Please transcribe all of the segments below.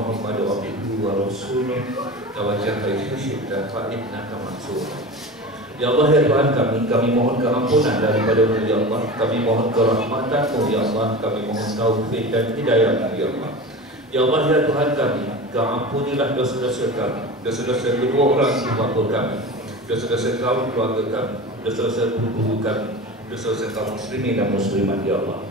Muhammadun abduhu wa rasuluh tawajjahaitu syidda fa'innaka mansur. Ya Allah, ya Tuhan kami mohon keampunan daripada-Mu ya Allah, kami mohon kerahmatan-Mu ya Allah, kami mohon taufik dan hidayah-Mu ya Allah. Ya Allah, ya Tuhan kami ampunilah dosa-dosa kami, dosa-dosa kedua orang bapa kami, dosa-dosa kaum keluarga kami, dosa-dosa guru kami, dosa-dosa kaum muslimin dan muslimat ya Allah.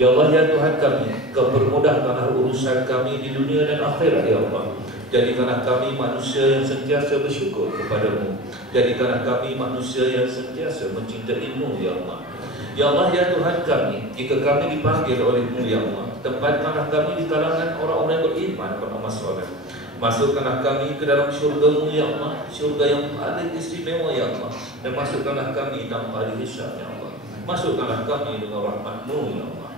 Ya Allah, ya Tuhan kami, Kau permudahkanlah urusan kami di dunia dan akhirat ya Allah. Jadikanlah kami manusia yang sentiasa bersyukur kepada-Mu. Jadikanlah kami manusia yang sentiasa mencintai-Mu ya Allah. Ya Allah, ya Tuhan kami, jika kami dipanggil oleh-Mu ya Allah, tempatkanlah kami di kalangan orang-orang yang beriman bernama soleh. Masukkanlah kami ke dalam syurga-Mu ya Allah, syurga yang paling istimewa ya Allah. Dan masukkanlah kami tanpa dihisab ya Allah. Masukkanlah kami dengan rahmat-Mu ya Allah.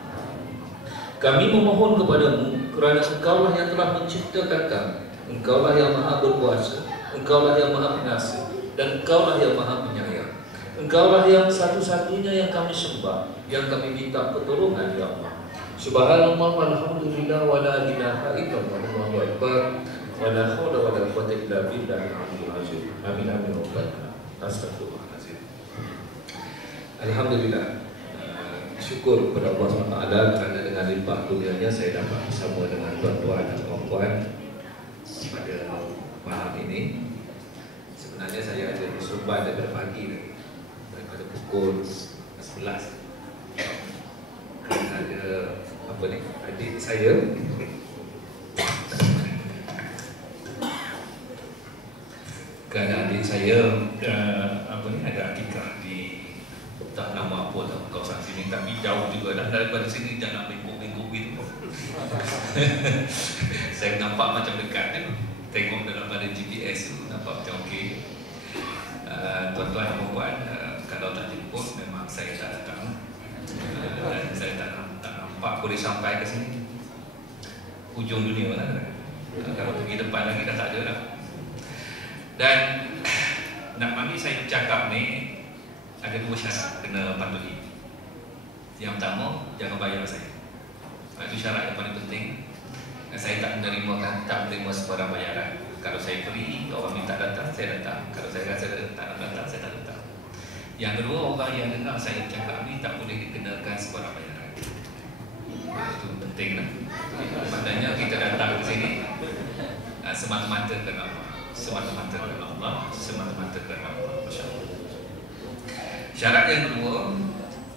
Kami memohon kepada-Mu kerana Engkau-lah yang telah menciptakan kami. Engkau-lah yang maha berkuasa, Engkau-lah yang maha pengasih, dan Engkau-lah yang maha penyayang. Engkau-lah yang satu-satunya yang kami sembah, yang kami minta pertolongan ya Allah. Subhanallah walhamdulillah wa la ilaha illallah wallahu akbar wa la haula wa la quwwata illa billahil aliyyil azim. Amin amin rabbana. Astagfirullahalazim. Alhamdulillah. Syukur kepada Allah SWT kerana dengan limpah kurnianya saya dapat bersama dengan tuan-tuan dan puan-puan pada malam ini. Sebenarnya saya ada di Seremban daripada pagi, daripada pukul 11. Kerana ada adik saya ada akikah di tak nama apa tak kawasan sini, tapi jauh juga dah daripada sini, jangan bengkok-bengkok gitu. Saya nampak macam dekat kan? Tengok dalam pada GPS tu nampak macam okey. Tuan-tuan dan puan, kalau tak jemput memang saya tak datang. Dan saya tak nampak boleh sampai ke sini. Hujung dunia lah kan? Kalau pergi depan lagi dah tak ada dah. Dan nak bagi saya cakap ni ada dua syarat kena patuhi. Yang pertama, jangan bayar saya. Itu syarat yang paling penting. Saya tak menerima sebarang bayaran. Kalau saya free, orang minta datang, saya datang. Kalau saya rasa tak nak datang, saya tak datang. Yang kedua, orang yang dengar saya cakap ni tak boleh dikenakan sebarang bayaran. Itu penting lah. Maknanya kita datang ke sini semata-mata kerana Allah, semata-mata kerana Allah, semata-mata kerana Allah. Masya-Allah. Syarat yang kedua,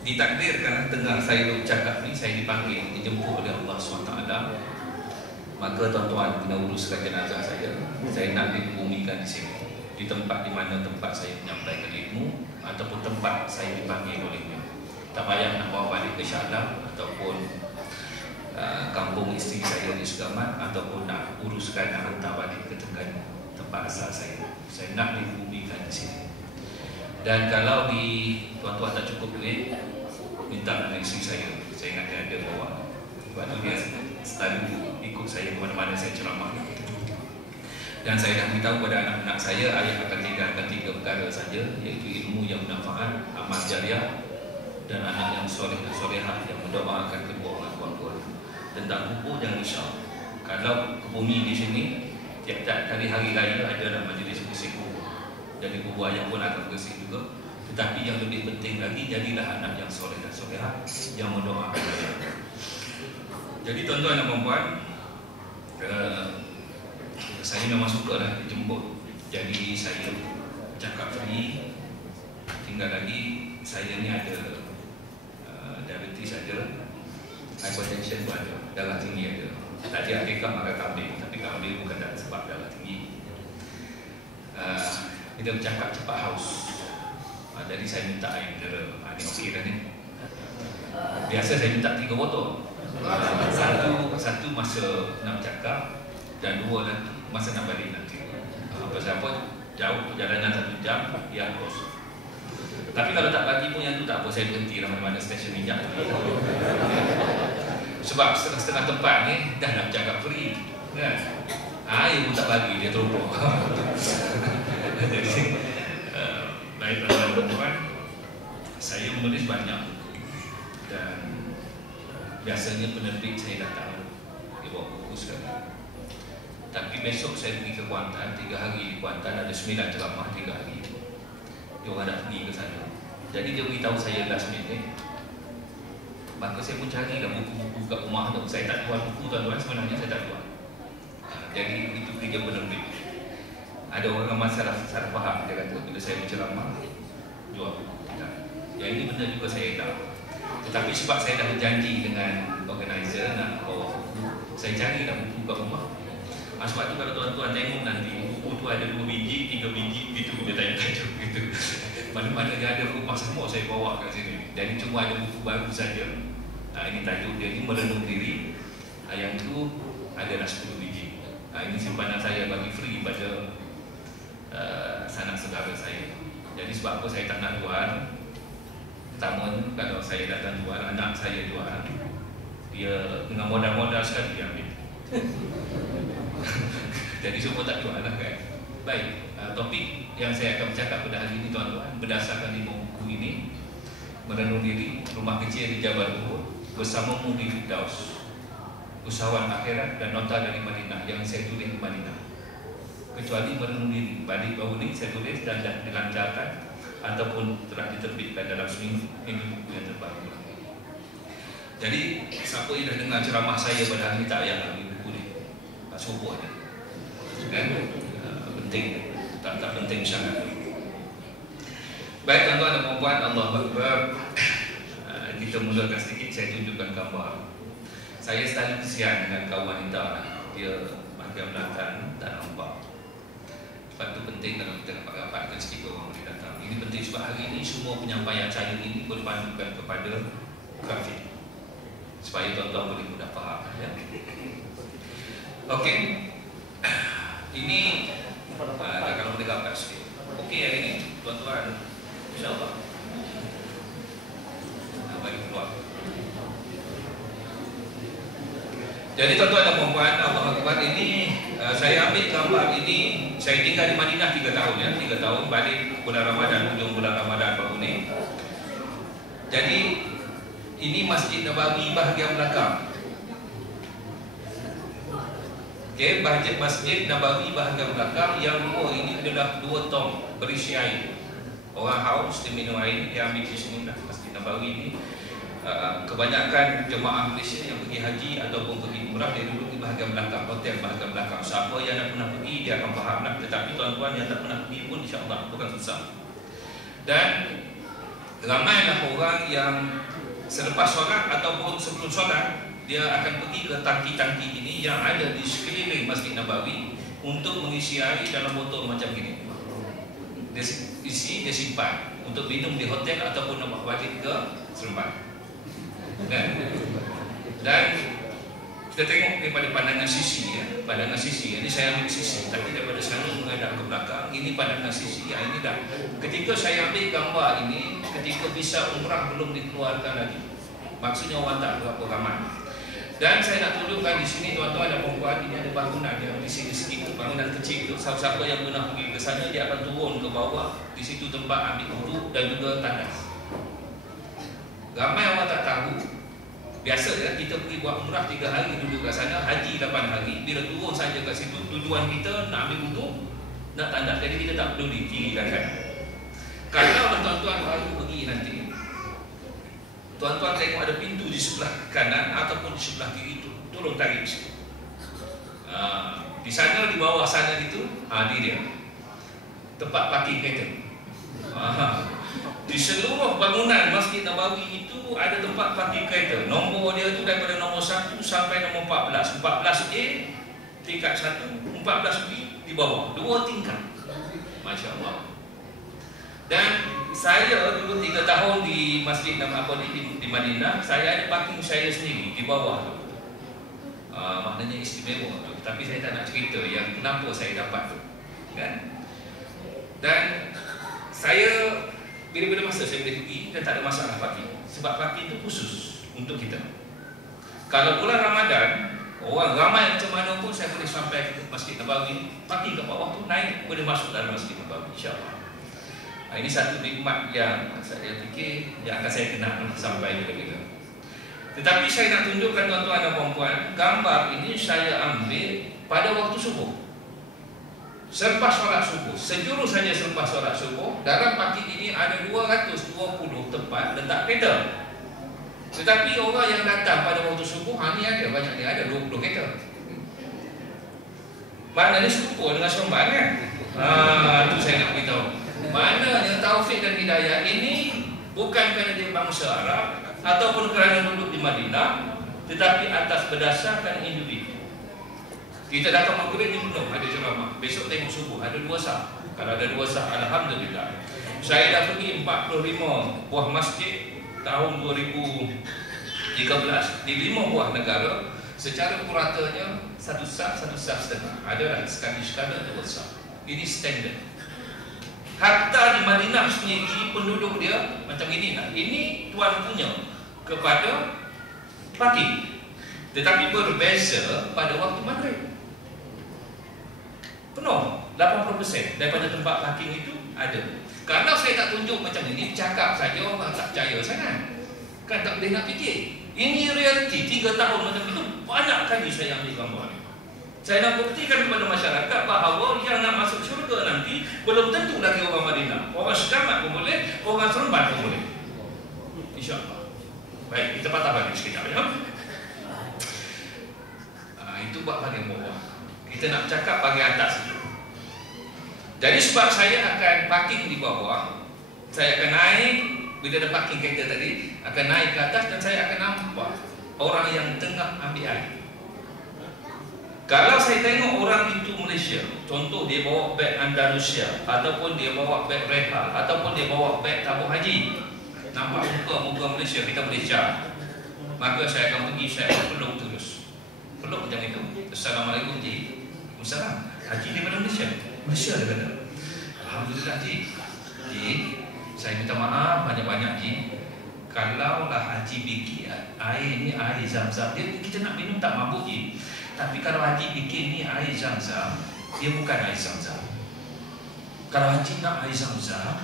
ditakdirkan tengah saya bercakap ni, saya dipanggil, dijemput oleh Allah SWT. Maka tuan-tuan kena uruskan jenazah saya. Saya nak dikubumikan di sini, di tempat di mana tempat saya menyampaikan ilmu, ataupun tempat saya dipanggil olehnya. Tak payah nak bawa balik ke Shah Alam, ataupun kampung isteri saya di Segamat, ataupun nak uruskan nak hantar balik ke Terengganu, tempat asal saya. Saya nak dikubumikan di sini. Dan kalau di tuan-tuan tak cukup duit, minta dengan isteri saya ingat dia ada bawa. Sebab tu dia selalu ikut saya ke mana-mana saya ceramah. Dan saya dah beritahu kepada anak-anak saya, ayah akan tinggalkan 3 perkara saja, iaitu ilmu yang bermanfaat, amal jariah, dan anak yang soleh dan solehah yang mendoakan kedua orang tua. Tentang kubur jangan risau. Kalau ke bumi di sini, tiap-tiap kali hari raya ada majlis bersih kubur. Jadi kubur ayah pun akan bersih juga. Tetapi yang lebih penting lagi, jadilah anak yang soleh dan solehah yang mendoakan ayah. Jadi tuan-tuan dan puan-puan, saya memang suka lah dijemput. Jadi saya cakap free. Tinggal lagi saya ni ada diabetes ada, hypertension pun ada, darah tinggi ada. Tadi akikah maka kambing, tapi kambing bukan sebab darah tinggi. Kita bercakap cepat haus. Jadi saya minta air mineral. Ini okey dah ni. Biasa saya minta 3 botol. Satu masa nak bercakap, dan 2 lagi masa nak balik nanti. Pasal apa? Jauh perjalanan 1 jam, dia harus. Tapi kalau tak bagi pun yang tu tak apa, saya berhenti lah mana-mana stesen minyak. Sebab setengah-setengah tempat ni dah nak bercakap free kan? Air pun tak bagi, dia teropong. Jadi baik tuan-tuan, saya menulis banyak dan biasanya penerbit saya datang dia bawa buku sekali. besok saya pergi ke Kuantan, 3 hari di Kuantan, ada 9 ceramah 3 hari. Dia orang nak pergi ke sana. Jadi dia beritahu saya last minute. Maka saya pun carilah buku-buku kat rumah tu. Saya tak jual buku tuan-tuan, sebenarnya saya tak jual. Jadi itu kerja penerbit. Ada orang masalah salah faham, dia kata bila saya berceramah jual buku. Yang ini benda juga saya tahu. Tetapi sebab saya dah berjanji dengan organizer nak bawa buku, saya carilah buku kat rumah. Sebab tu kalau tuan-tuan tengok nanti buku tu ada 2 biji, 3 biji, itu dia tajuk gitu. Mana-mana dia ada rumah semua saya bawa kat sini. Jadi cuma ada buku baru saja. Ini tajuk dia ni merenung diri. Yang tu adalah 10 biji. Ini simpanan saya bagi free pada sanak saudara saya. Jadi sebab apa saya tak nak jual? Pertamanya kalau saya datang jual, anak saya jual, dia dengan modal-modal sekali dia ambil. Jadi semua tak jual lah kan. Baik, topik yang saya akan bercakap pada hari ini tuan-tuan, berdasarkan 5 buku ini, Merenung Diri, Rumah Kecil di Jabal Uhud, Bersamamu di Firdaus, Usahawan Akhirat, dan Nota dari Madinah yang saya tulis di Madinah. Kecuali Merenung Diri, balik baru ni saya tulis dan dah dilancarkan ataupun telah diterbitkan dalam seminggu. Ini buku yang terbaru. Jadi siapa yang dah dengar ceramah saya pada hari ini tak payah lagi buku ni, subuh je kan? Penting, tak penting sangat. Baik tuan-tuan dan puan-puan, Allah Akbar. Kita mulakan sedikit, saya tunjukkan gambar. Saya selalu kesian dengan kaum wanita, dia bahagian belakang tak nampak. Sebab itu penting kalau kita dapat rapatkan sedikit orang boleh datang. Ini penting sebab hari ini semua penyampaian saya ini boleh pandukan kepada grafik, supaya tuan-tuan boleh mudah faham ya. Okey. Ini kalau boleh gambar sikit. Okey hari ini tuan-tuan, insya-Allah. Bagi keluar. Jadi tuan-tuan dan puan-puan, Allah Akbar, ini saya ambil gambar ini. Saya tinggal di Madinah 3 tahun ya, 3 tahun, balik bulan Ramadan, hujung bulan Ramadan baru ni. Jadi ini Masjid Nabawi bahagian belakang. Okey, Masjid Nabawi bahagian belakang yang dua ini adalah 2 tong berisi air. Orang haus dia minum air, dia ambil di sini lah. Masjid Nabawi ini kebanyakan jemaah Malaysia yang pergi haji ataupun pergi umrah, dia duduk di bahagian belakang, hotel bahagian belakang. Siapa yang dah pernah pergi dia akan faham lah. Tetapi tuan-tuan yang tak pernah pergi pun insya-Allah bukan susah. Dan ramailah orang yang selepas solat ataupun sebelum solat, dia akan pergi ke tangki-tangki ini yang ada di sekeliling Masjid Nabawi untuk mengisi air dalam botol macam ini. Dia isi, dia simpan untuk minum di hotel ataupun nak balik ke Seremban. Dan kita tengok daripada pandangan sisi ya, pandangan sisi. Ini saya ambil sisi, tapi daripada sana menghadap ke belakang. Ini pandangan sisi. Ya, ini dah. Ketika saya ambil gambar ini, ketika visa umrah belum dikeluarkan lagi. Maksudnya orang tak berapa ramai. Dan saya nak tunjukkan di sini tuan-tuan dan puan-puan, ini ada bangunan yang di sini sedikit, bangunan kecil itu. Siapa yang pernah pergi ke sana dia akan turun ke bawah. Di situ tempat ambil wuduk dan juga tandas. Ramai orang tak tahu. Biasa ya, kita pergi buat umrah 3 hari duduk kat sana, haji 8 hari. Bila turun saja kat situ, tujuan kita nak ambil wuduk, nak tandas. Jadi kita tak peduli kiri dan kanan. Kalau tuan-tuan baru pergi nanti, tuan-tuan tengok ada pintu di sebelah kanan ataupun di sebelah kiri itu, tolong tarik sikit. Di sana, di bawah sana itu, ini dia tempat parking kereta. Di seluruh bangunan Masjid Nabawi itu ada tempat parking kereta. Nombor dia itu daripada nombor 1 sampai nombor 14. 14A tingkat 1, 14B di bawah, 2 tingkat. Masya Allah. Dan saya dulu 3 tahun di Masjid Nabawi di Madinah, saya ada parking saya sendiri di bawah tu. Maknanya istimewa tu. Tapi saya tak nak cerita yang kenapa saya dapat tu, kan? Dan saya bila-bila masa saya boleh pergi dan tak ada masalah parking. Sebab parking itu khusus untuk kita. Kalau bulan Ramadan, orang ramai macam mana pun saya boleh sampai ke Masjid Nabawi, parking ke bawah tu naik, boleh masuk dalam Masjid Nabawi, insya-Allah. Ini satu nikmat yang saya fikir yang akan saya kenal sampai bila-bila. Tetapi saya nak tunjukkan tuan-tuan dan puan-puan, gambar ini saya ambil pada waktu subuh. Selepas solat subuh, sejurus saja selepas solat subuh, dalam parking ini ada 220 tempat letak kereta. Tetapi orang yang datang pada waktu subuh, ni ada banyak, dia ada 20 kereta. Maknanya serupa dengan Seremban kan? Itu saya nak beritahu. Maknanya Taufik dan Hidayat ini bukan kerana dia bangsa Arab ataupun kerana duduk di Madinah, tetapi atas berdasarkan individu. Kita datang maghrib ni penuh ada ceramah. Besok tengok subuh ada 2 sah. Kalau ada 2 sah, alhamdulillah. Saya dah pergi 45 buah masjid tahun 2013 di 5 buah negara. Secara puratanya 1 sah, 1 sah setengah. Adalah sekali-sekala 2 sah. Ini standard. Hatta di Madinah sendiri penduduk dia macam ini lah. Ini tuan punya kepada parking. Tetapi berbeza pada waktu maghrib. Penuh 80% daripada tempat parking itu ada. Kalau saya tak tunjuk macam ini, cakap saja orang tak percaya sangat. Kan tak boleh nak fikir. Ini realiti. 3 tahun macam itu banyak kali saya ambil gambar. Saya nak buktikan kepada masyarakat bahawa yang nak masuk syurga nanti belum tentu lagi orang Madinah. Orang Sekamat pun boleh, orang Seremban pun boleh. InsyaAllah. Baik, kita patah balik sekejap ya. Itu buat bahagian bawah. Kita nak cakap bahagian atas dulu. Jadi sebab saya akan parking di bawah, saya akan naik, bila ada parking kereta tadi, akan naik ke atas dan saya akan nampak orang yang tengah ambil air. Kalau saya tengok orang itu Malaysia, contoh dia bawa beg Andalusia, ataupun dia bawa beg Reha, ataupun dia bawa beg tabung haji, nampak muka Malaysia, kita boleh jar. Maka saya akan pergi, saya akan peluk terus. Peluk macam itu. Assalamualaikum Ji. Waalaikumsalam. Haji daripada Malaysia. Malaysia dia kata. Alhamdulillah Ji. Ji, saya minta maaf banyak-banyak Ji. Kalaulah Haji bikin air ni air Zam-Zam, kita nak minum tak mabuk Ji. Tapi kalau Haji bikin ni air Zam-Zam, dia bukan air Zam-Zam. Kalau Haji nak air Zam-Zam,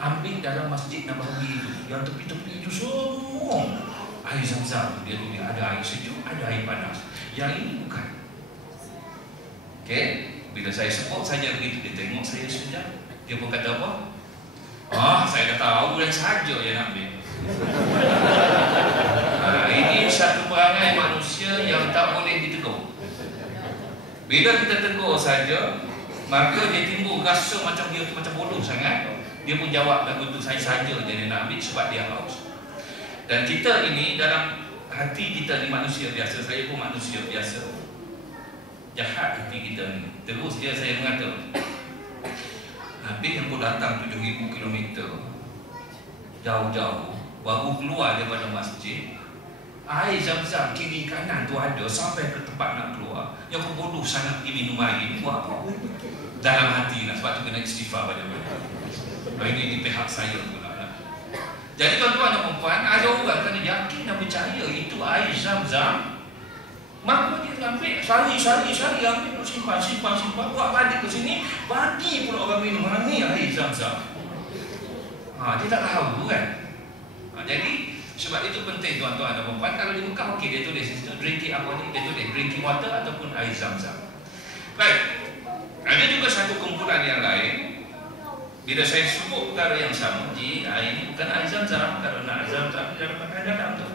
ambil dalam Masjid Nabawi itu, yang tepi-tepi itu semua air Zam-Zam. Dia tulis ada air sejuk, ada air panas. Yang ini bukan. Okey, bila saya sebut saja begitu, dia tengok saya sekejap, dia pun kata apa? Saya dah tahu dan saja yang nak ambil. Ini satu perangai manusia yang tak boleh ditegur. Bila kita tegur saja, maka dia timbul rasa macam dia tu macam bodoh sangat. Dia pun jawab lagu tu saya saja je nak ambil sebab dia haus. Dan kita ini dalam hati kita ni manusia biasa, saya pun manusia biasa. Jahat hati kita ni. Terus dia saya mengata, Nabi yang pun datang 7,000 km jauh-jauh, baru keluar daripada masjid, air Zam-Zam kiri kanan tu ada sampai ke tempat nak keluar. Yang bodoh sangat pergi minum air ni buat apa? Dalam hati lah, sebab tu kena istighfar pada mereka. Ini di pihak saya pula lah. Jadi tuan-tuan dan puan, ada orang kena yakin dan percaya itu air Zam-Zam. Maka dia ambil, sari ambil, simpan, buat balik ke sini, bagi pula orang minum. Ni air Zam-Zam. Dia tak tahu kan. Jadi sebab itu penting tuan-tuan dan puan. Kalau di Mekah okey, dia tulis situ drinking apa ni, dia tulis drinking water ataupun air Zam-Zam. Baik. Ada juga satu kumpulan yang lain. Bila saya sebut perkara yang sama, Ji, air ini bukan air Zam-Zam. Kalau nak Zam-Zam, dia dapat dalam tu.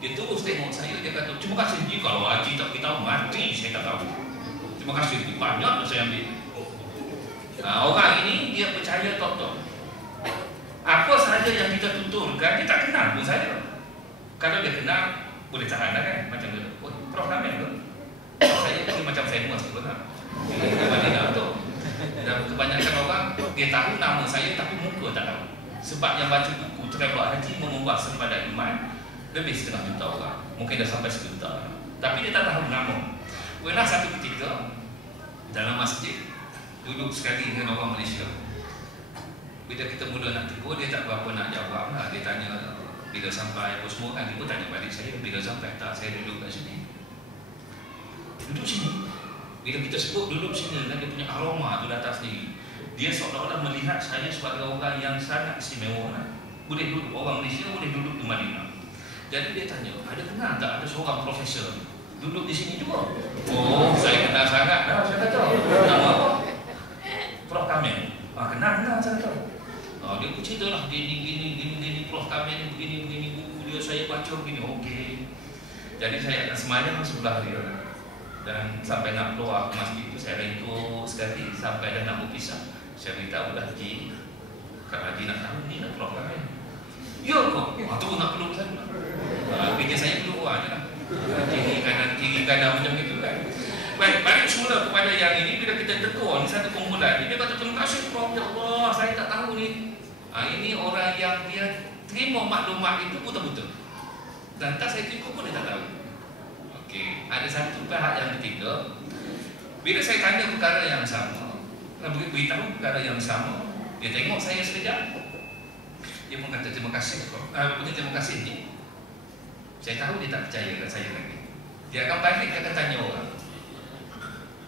Dia terus tengok saya, dia kata, terima kasih Ji, kalau Haji tak beritahu, mati saya tak tahu. Terima kasih, banyak saya ambil. Orang ini, dia percaya tok-tok. Apa sahaja yang kita tuturkan, dia tak kenal pun saya. Kalau dia kenal, boleh tahan lah kan. Macam tu, Prof Ramil tu. Saya pun macam saya muas tu lah. Madinah tu. Dan kebanyakan orang, dia tahu nama saya tapi muka tak tahu. Sebab yang baca buku Travel Haji mengubah sempadan iman lebih 1,5 juta orang. Mungkin dah sampai 1 juta. Tapi dia tak tahu nama. Pernah satu ketika dalam masjid, duduk sekali dengan orang Malaysia. Bila kita mula nak tegur, dia tak berapa nak jawab lah. Dia tanya, bila sampai apa semua kan, dia pun tanya balik saya, bila sampai tak, saya duduk kat sini. Duduk sini. Bila kita sebut duduk sini, dan dia punya aroma tu datang sendiri. Dia seolah-olah melihat saya sebagai orang yang sangat istimewa. Boleh duduk, orang Malaysia boleh duduk di Madinah. Jadi dia tanya, ada kenal tak ada seorang profesor duduk di sini juga? Saya kenal sangat dah, saya kata. Nama apa? saya baca begini. Okey. Jadi saya akan semayang sebelah dia. Dan sampai nak keluar ke masjid itu saya rindu sekali sampai dah nak berpisah. Saya beritahu dah Haji, Kak Haji nak tahu ni nak keluar kan? Ya kok, tu nak peluk saya. Kerja saya peluk orang je lah. Kiri kanan macam itu kan. Baik, balik semula kepada yang ini. Bila kita tegur ni satu kumpulan ni, dia kata terima kasih ya Allah, saya tak tahu ni. Ini orang yang dia terima maklumat itu betul-betul. Dan tak saya terima pun dia tak tahu. Okey, ada satu pihak yang ketiga. Bila saya tanya perkara yang sama, beritahu perkara yang sama, dia tengok saya sekejap, dia pun kata terima kasih. Terima kasih ni. Saya tahu dia tak percaya kat saya lagi. Dia akan balik, dia akan tanya orang.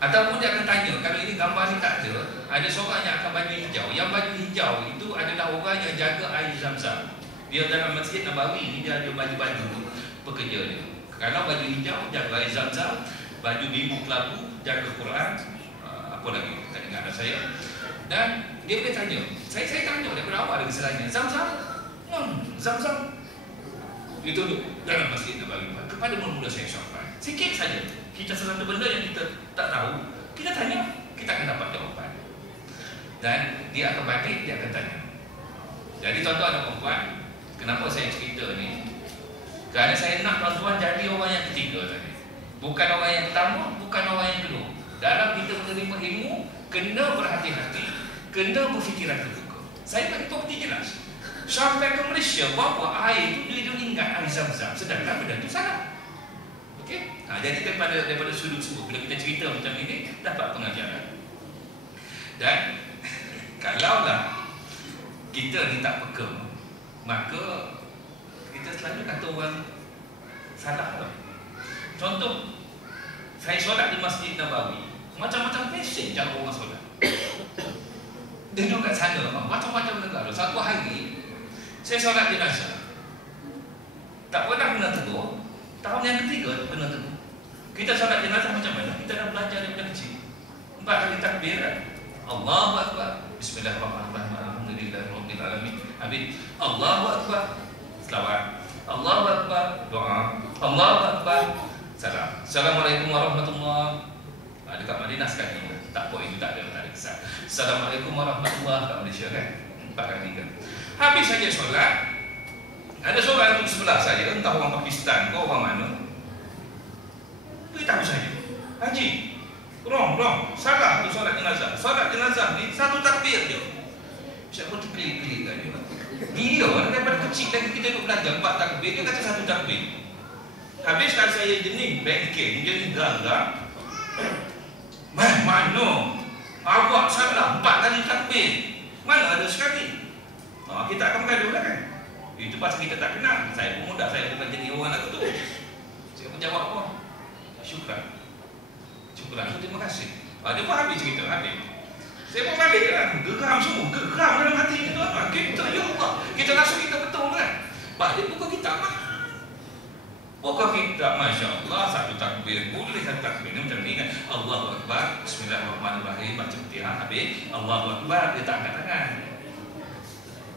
Ataupun dia akan tanya, kalau ini gambar ni tak ada seorang yang akan baju hijau. Yang baju hijau itu adalah orang yang jaga air Zam-Zam. Dia dalam Masjid Nabawi ni, dia ada baju-baju pekerja dia. Kalau baju hijau, jaga air Zam-Zam. Baju biru kelabu, jaga Quran. Apa lagi? Tak dengar ada saya. Dan dia boleh tanya. Saya tanya daripada awal lagi selainnya. Zam-Zam? Zam-Zam. Dia tunjuk dalam Masjid Nabawi. Kepada mula-mula saya sampai. Sikit saja. Kita sesuatu benda yang kita tak tahu, kita tanya, kita akan dapat jawapan. Dan dia akan balik, dia akan tanya. Jadi tuan-tuan dan puan, kenapa saya cerita ni? Kerana saya nak tuan-tuan jadi orang yang ketiga tadi. Bukan orang yang pertama, bukan orang yang kedua. Dalam kita menerima ilmu, kena berhati-hati, kena berfikiran terbuka. Saya bagi bukti jelas. Sampai ke Malaysia, bahawa air itu dia ingat air Zam-Zam, sedangkan benda itu salah. Okay? Jadi daripada sudut-sudut bila kita cerita macam ini dapat pengajaran. Dan kalaulah kita ni tak peka, maka kita selalu kata orang salah lah. Contoh, saya solat di Masjid Nabawi, macam-macam pesen cara orang solat. Duduk kat sana, macam-macam negara. Satu hari saya solat jenazah, tak pernah kena tegur. Tahun yang ketiga kena tegur. Kita solat jenazah macam mana? Kita dah belajar daripada kecil. 4 kali takbir. Allahu Akbar. Bismillahirrahmanirrahim. Alhamdulillahirabbil alamin. Habis Allahu Akbar. Selawat. Allahu Akbar. Doa. Allahu Akbar. Salam. Assalamualaikum warahmatullahi. Dekat Madinah sekali. Tak apa, itu tak ada kesan. Assalamualaikum warahmatullahi kat Malaysia kan. 4 kali kan. Habis saja solat. Ada seorang itu sebelah saya, entah orang Pakistan ke orang mana, beritahu saya, Haji, wrong, salah tu solat jenazah. Solat jenazah ni satu takbir je. Saya pun terkelik-kelik kan dia. Dia daripada kecil lagi kita duduk belajar 4 takbir, dia kata satu takbir. Habis kalau saya jenis bengkel, dia jenis gagak. Mana? Awak salah 4 kali takbir. Mana ada sekali? Kita akan bergaduh lah kan? Itu pasal kita tak kenal. Saya pun mudah, saya bukan jadi orang aku tu. Saya pun jawab apa? Syukran. Terima kasih. Dia pun habis cerita, habis. Saya pun balik kan, geram semua, geram dalam hati kita. Kita, ya Allah, kita rasa kita betul kan? Balik buka kitab lah. Buka kitab, Masya Allah, satu takbir boleh, satu takbir ni macam ni kan. Allahu Akbar, Bismillahirrahmanirrahim, baca Fatihah, habis Allahu Akbar, dia tak angkat tangan.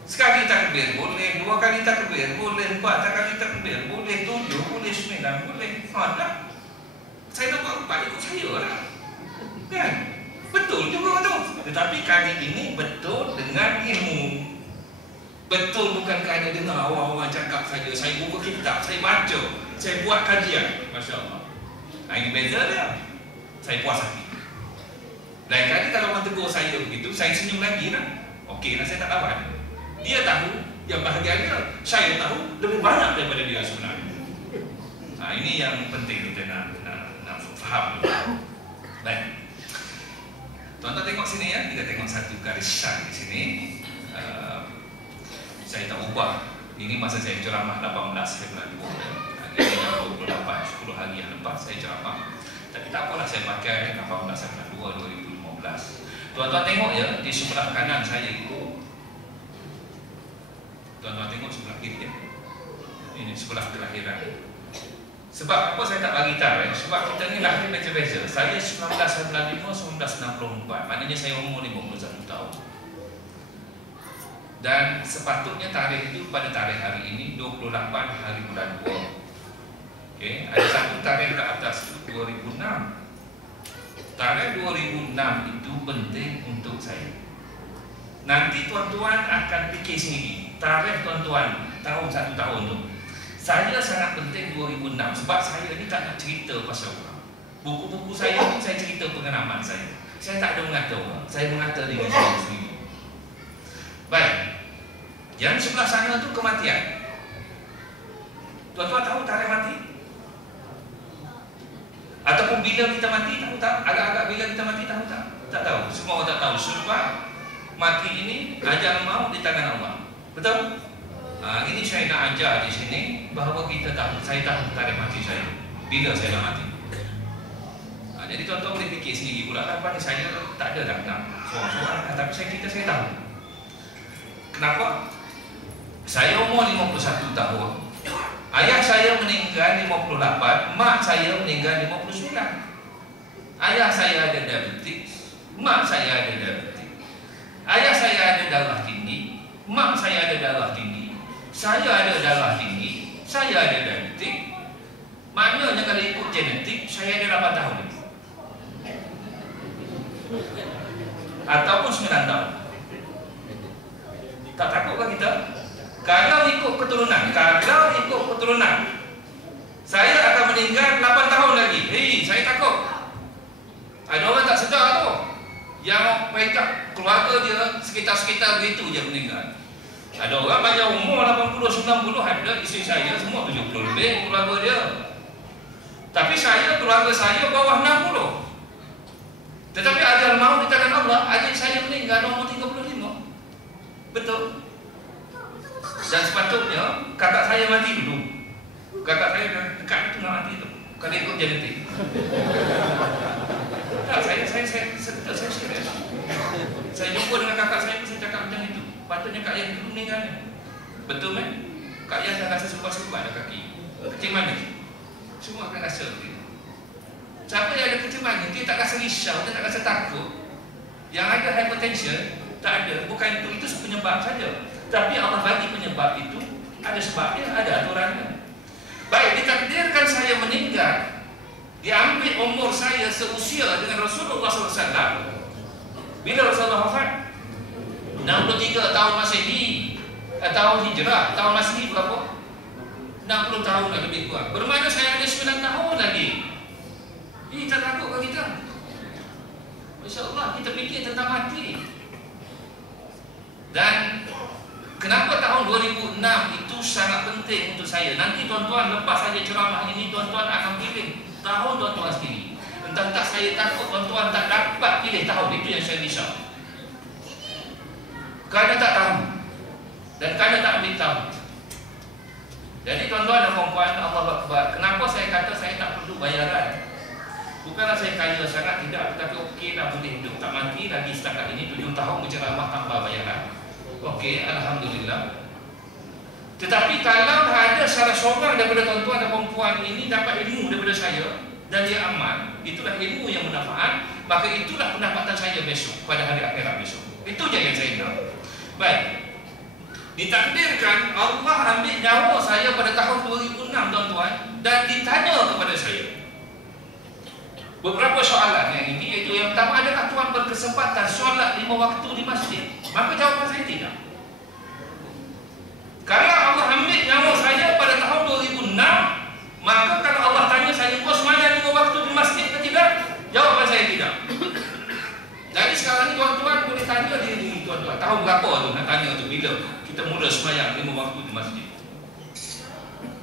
Sekali takbir boleh, 2 kali takbir boleh, 4 kali takbir boleh, 7 boleh, 9 boleh. Dah. Saya nak buat ikut saya lah. Kan? Betul juga tu. Tetapi kali ini betul dengan ilmu. Betul bukan kerana dengar orang-orang cakap saja. Saya buka kitab, saya baca, saya buat kajian. Masya Allah. Ini beza dia. Saya puas hati. Lain kali kalau orang tegur saya begitu, saya senyum lagi lah. Okey lah, saya tak lawan. Dia tahu, yang bahagiannya saya tahu lebih banyak daripada dia sebenarnya. Ini yang penting kita nak faham. Baik. Tuan-tuan tengok sini ya, kita tengok satu garisan di sini. Saya tak ubah. Ini masa saya ceramah 18 Februari. Ini yang 28, 10 hari yang lepas saya ceramah. Tapi tak apalah, saya pakai 18 Februari 2015. Tuan-tuan tengok ya, di sebelah kanan saya itu. Tuan-tuan tengok sebelah kiri ya. Ini sebelah kelahiran. Sebab apa saya tak bagi tahu sebab kita ni lahir beza-beza. Saya 1995, 1964. Maknanya saya umur 51 tahun. Dan sepatutnya tarikh itu pada tarikh hari ini 28 hari bulan 2. Okay. Ada satu tarikh ke atas itu 2006. Tarikh 2006 itu penting untuk saya. Nanti tuan-tuan akan fikir sendiri. Tarikh tuan-tuan tahun 1 tahun tu. Saya sangat penting 2006 sebab saya ni tak nak cerita pasal orang. Buku-buku saya ni saya cerita pengalaman saya. Saya tak ada mengata orang. Saya mengata diri saya sendiri. Baik. Yang sebelah sana tu kematian. Tuan-tuan tahu tarikh mati? Ataupun bila kita mati, tahu tak? Agak-agak bila kita mati, tahu tak? Tak tahu. Semua orang tak tahu. Sebab mati ini ajal maut di tangan Allah. Betul? Ini saya nak ajar di sini bahawa kita tahu. Saya tahu tarikh mati saya. Bila saya nak mati. Jadi tuan-tuan boleh fikir sendiri pula. Apa ni saya tak ada dah nak soal-soal. Tapi saya tahu. Kenapa? Saya umur 51 tahun. Ayah saya meninggal 58, mak saya meninggal 59. Ayah saya ada diabetes, mak saya ada diabetes. Ayah saya ada darah tinggi, mak saya ada darah tinggi. Saya ada darah tinggi, saya ada diabetes. Maknanya kalau ikut genetik, saya ada 8 tahun. Ataupun 9 tahun. Tak takutkah kita? Kalau ikut keturunan, saya akan meninggal 8 tahun lagi. Saya takut. Ada orang tak sedar tu. Yang mereka keluarga dia sekitar-sekitar begitu je meninggal. Ada orang banyak umur 80, 90, ada isteri saya semua 70 lebih keluarga dia. Tapi keluarga saya bawah 60. Tetapi ajal maut di tangan Allah. Adik saya meninggal umur 35. Betul. Dan sepatutnya kakak saya mati dulu. Kakak saya dekat itu nak mati tu. Kalau ikut genetik. Tak, saya serius. Saya jumpa dengan kakak saya pun saya cakap macam itu. Patutnya Kak Yan dulu meninggal. Betul kan? Kak Yan dah rasa serupa-serupa ada kaki. Kecil manis. Semua akan rasa begitu. Siapa yang ada kecil manis, dia tak rasa risau, dia tak rasa takut. Yang ada hypertension, tak ada. Bukan itu penyebab saja. Tapi Allah bagi penyebab itu ada sebabnya, ada aturannya. Baik, ditakdirkan saya meninggal, diambil umur saya seusia dengan Rasulullah SAW. Bila Rasulullah wafat? 63 tahun Masehi, tahun Hijrah. Tahun Masehi berapa? 60 tahun lebih kurang. Bermakna saya ada 9 tahun lagi. Ini tak takut ke kita? Masya Allah, kita fikir tentang mati. Dan kenapa tahun 2006 itu sangat penting untuk saya? Nanti tuan-tuan lepas saja ceramah ini, tuan-tuan akan pilih tahun tuan-tuan sendiri. Entah tak saya takut tuan-tuan tak dapat pilih tahun. Itu yang saya risau. Kerana tak tahu. Dan kerana tak ambil tahu. Jadi tuan-tuan dan puan-puan, Allah Akbar. Kenapa saya kata saya tak perlu bayaran? Bukanlah saya kaya sangat, tidak. Tetapi okeylah, boleh hidup. Tak mati lagi setakat ini 7 tahun berceramah tanpa bayaran. Okey, Alhamdulillah. Tetapi kalau ada salah seorang daripada tuan-tuan dan perempuan ini dapat ilmu daripada saya dan dia aman, itulah ilmu yang bermanfaat, maka itulah pendapatan saya besok, pada hari akhirat besok. Itu je yang saya nak. Baik. Ditakdirkan Allah ambil nyawa saya pada tahun 2006 tuan-tuan, dan ditanya kepada saya beberapa soalan yang ini, iaitu yang pertama, adakah tuan berkesempatan solat 5 waktu di masjid? Maka jawapan saya tidak. Kalau Allah ambil nyawa saya pada tahun 2006, maka kalau Allah tanya saya, kau sembahyang 5 waktu di masjid atau tidak? Jawapan saya tidak. Jadi sekarang ni tuan-tuan boleh tanya diri tuan-tuan, tahun berapa tu nak tanya tu, bila kita mula sembahyang 5 waktu di masjid?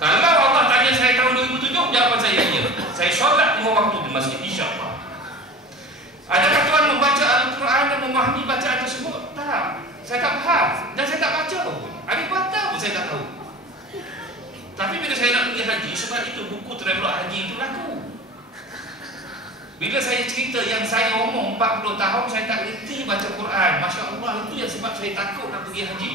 Kalau Allah tanya saya tahun 2007, jawapan saya iya. Saya solat 5 waktu di masjid, insya-Allah. Adakah tuan membaca Al-Quran dan memahami bacaan tersebut? Tak. Saya tak faham dan saya tak baca pun. Ada kata pun saya tak tahu. Tapi bila saya nak pergi haji, sebab itu buku travel haji itu laku. Bila saya cerita yang saya umur 40 tahun, saya tak reti baca Quran. Masya Allah, itu yang sebab saya takut nak pergi haji.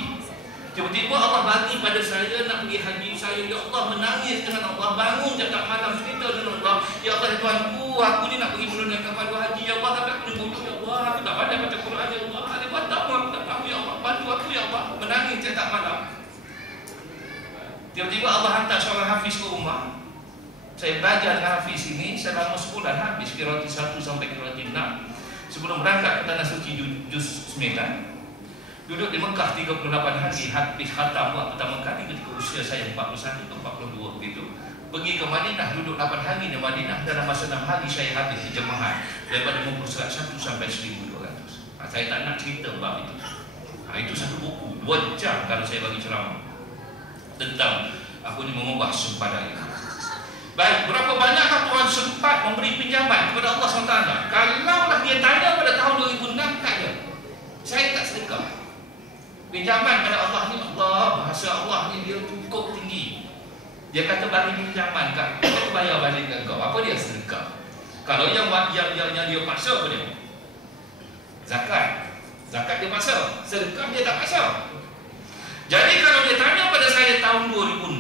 Tiba-tiba Allah bagi pada saya nak pergi haji. Saya, ya Allah, menangis dengan Allah. Bangun setiap malam cerita dengan Allah. Ya Allah, Tuanku, aku ni nak pergi menunaikan fardu haji. Ya Allah, tapi aku ni bodoh. Ya Allah, aku tak pandai baca Quran. Ya Allah, ada batak pun aku tak tahu. Ya Allah, bantu aku. Ya Allah, menangis Tiba-tiba Allah hantar seorang hafiz ke rumah. Saya belajar dengan hafiz ini selama sebulan habis qiraat 1 sampai qiraat 6. Sebelum berangkat ke Tanah Suci juz 9. Duduk di Mekah 38 hari, habis khatam buat pertama kali ketika usia saya 41 atau 42 begitu. Pergi ke Madinah, duduk 8 hari di Madinah. Dalam masa 6 hari saya habis terjemahan daripada muka surat 1 sampai 1200. Saya tak nak cerita bab itu. Itu satu buku 2 jam kalau saya bagi ceramah tentang aku ni mengubah sempadan. Baik, berapa banyakkah Tuhan sempat memberi pinjaman kepada Allah SWT? Kalaulah dia tanya pada tahun 2006, tak ada. Saya tak sedekah. Pinjaman pada Allah ni, Allah, bahasa Allah ni dia cukup tinggi. Dia kata bagi pinjaman kat, kita bayar balik ke kau. Apa dia sedekah? Kalau yang dia paksa apa dia? Zakat. Zakat dia paksa. Sedekah dia tak paksa. Jadi kalau dia tanya pada saya tahun 2006,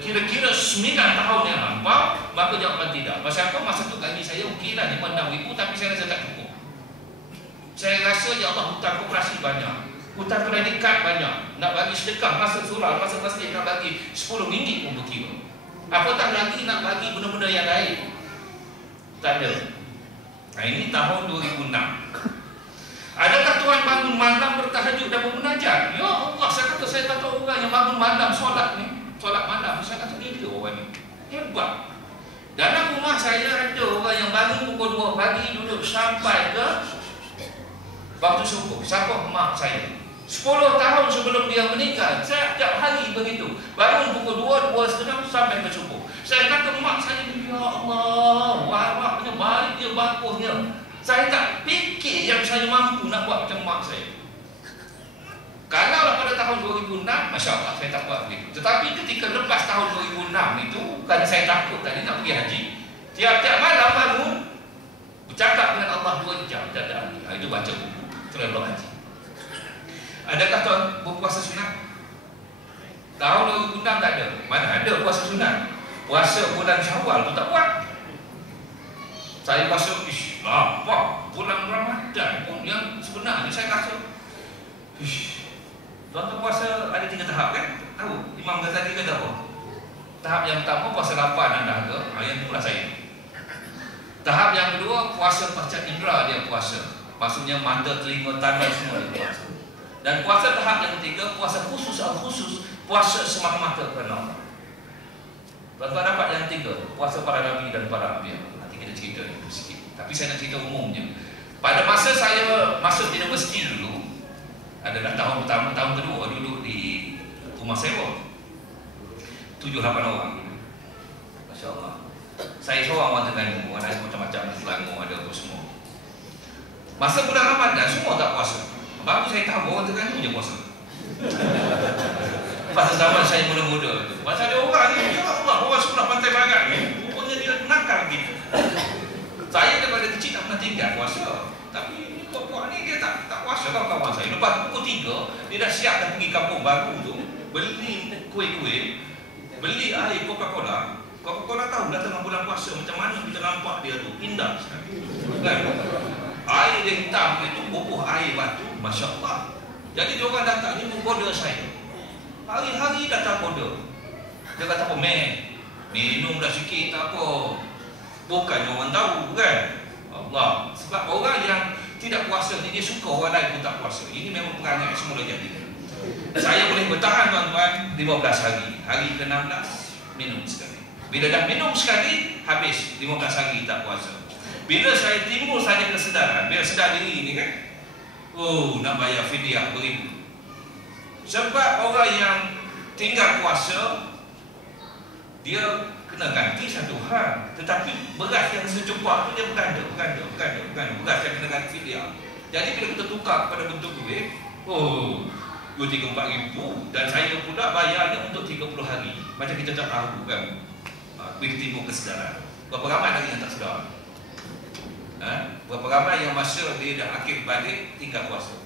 kira-kira 9 tahun yang lampau, maka jawapan tidak. Pasal apa? Masa tu gaji saya okeylah 56,000, tapi saya rasa tak cukup. Saya rasa ya Allah, hutang koperasi banyak, hutang kredit kad banyak, nak bagi sedekah, masuk surau, masuk masjid nak bagi RM10 pun berkira. Apatah lagi nak bagi benda-benda yang lain. Tak ada. Nah, ini tahun 2006. Adakah Tuhan bangun malam bertahajud dan bermunajat? Ya Allah, saya kata saya tak tahu orang yang bangun malam solat ni, solat malam. Saya kata dia orang ni hebat. Dalam rumah saya ada orang yang bangun pukul 2 pagi duduk sampai ke waktu subuh. Siapa? Mak saya. 10 tahun sebelum dia meninggal, setiap hari begitu. Bangun pukul 2, 2:30 sampai ke subuh. Saya kata mak saya, ya Allah, waraknya balik dia bagusnya. Saya tak fikir yang saya mampu nak buat macam mak saya. Kalau pada tahun 2006, Masya Allah, saya tak buat begitu. Tetapi ketika lepas tahun 2006 itu, kerana saya takut tadi nak pergi haji, tiap-tiap malam bangun, bercakap dengan Allah 2 jam, tak ada lagi. Itu baca buku, terlalu haji. Adakah tuan berpuasa sunat? Tahun 2006 tak ada. Mana ada puasa sunat? Puasa bulan Syawal tu tak buat. Saya puasa, apa? Bulan Ramadan pun yang sebenarnya saya rasa, tuan puasa ada 3 tahap kan? Tahu? Imam Ghazali kata apa? Tahap yang pertama puasa 8 anda ke? Yang itulah saya. Tahap yang kedua puasa pasca indra dia puasa. Maksudnya mata, telinga, tangan semua dia puasa. Dan puasa tahap yang ketiga puasa khusus al-khusus, puasa semata-mata kerana Allah. Tuan-tuan dapat yang 3, puasa para nabi dan para anbiya. Nanti kita cerita sikit. Tapi saya nak cerita umumnya. Pada masa saya masuk universiti dulu, adalah tahun pertama, tahun kedua duduk di rumah sewa 7-8 orang. Masya Allah. Saya seorang orang Terengganu, ada macam-macam Selangor, ada apa semua. Masa bulan Ramadan semua tak puasa. Baru saya tahu orang Terengganu je puasa. Pasal zaman saya muda-muda tu, pasal ada orang ni, ya Allah, orang sekolah Pantai Barat ni, rupanya dia nakal gitu. Saya daripada kecil tak pernah tinggal puasa. Tapi puak-puak ni dia tak puasa kawan-kawan saya. Lepas pukul 3, dia dah siap dah pergi kampung baru tu, beli kuih-kuih, beli air Coca-Cola. Coca-Cola tahu dah tengah bulan puasa macam mana kita nampak dia tu, indah sekali. Kan? Air dia hitam itu, bubuh air batu, Masya Allah. Jadi dia orang datang ni menggoda saya. Hari-hari datang goda. Dia kata apa? Minum dah sikit tak apa. Bukan orang tahu kan? Allah. Sebab orang yang tidak puasa ni dia suka orang lain pun tak puasa. Ini memang perangai semula jadi. Saya boleh bertahan tuan-tuan 15 hari. Hari ke-16 minum sekali. Bila dah minum sekali, habis 15 hari tak puasa. Bila saya timbul saja kesedaran, bila sedar diri ni kan, nak bayar fidyah beribu. Sebab orang yang tinggal puasa, dia kena ganti satu hal. Tetapi beras yang secupak tu dia berganda. Beras yang kena ganti fidyah. Jadi bila kita tukar kepada bentuk duit, 2-3-4 ribu, dan saya pula bayarnya untuk 30 hari. Macam kita tak tahu kan, bila timbul kesedaran. Berapa ramai lagi yang tak sedar? Berapa ramai yang masa dia dah akhir balik tinggal puasa,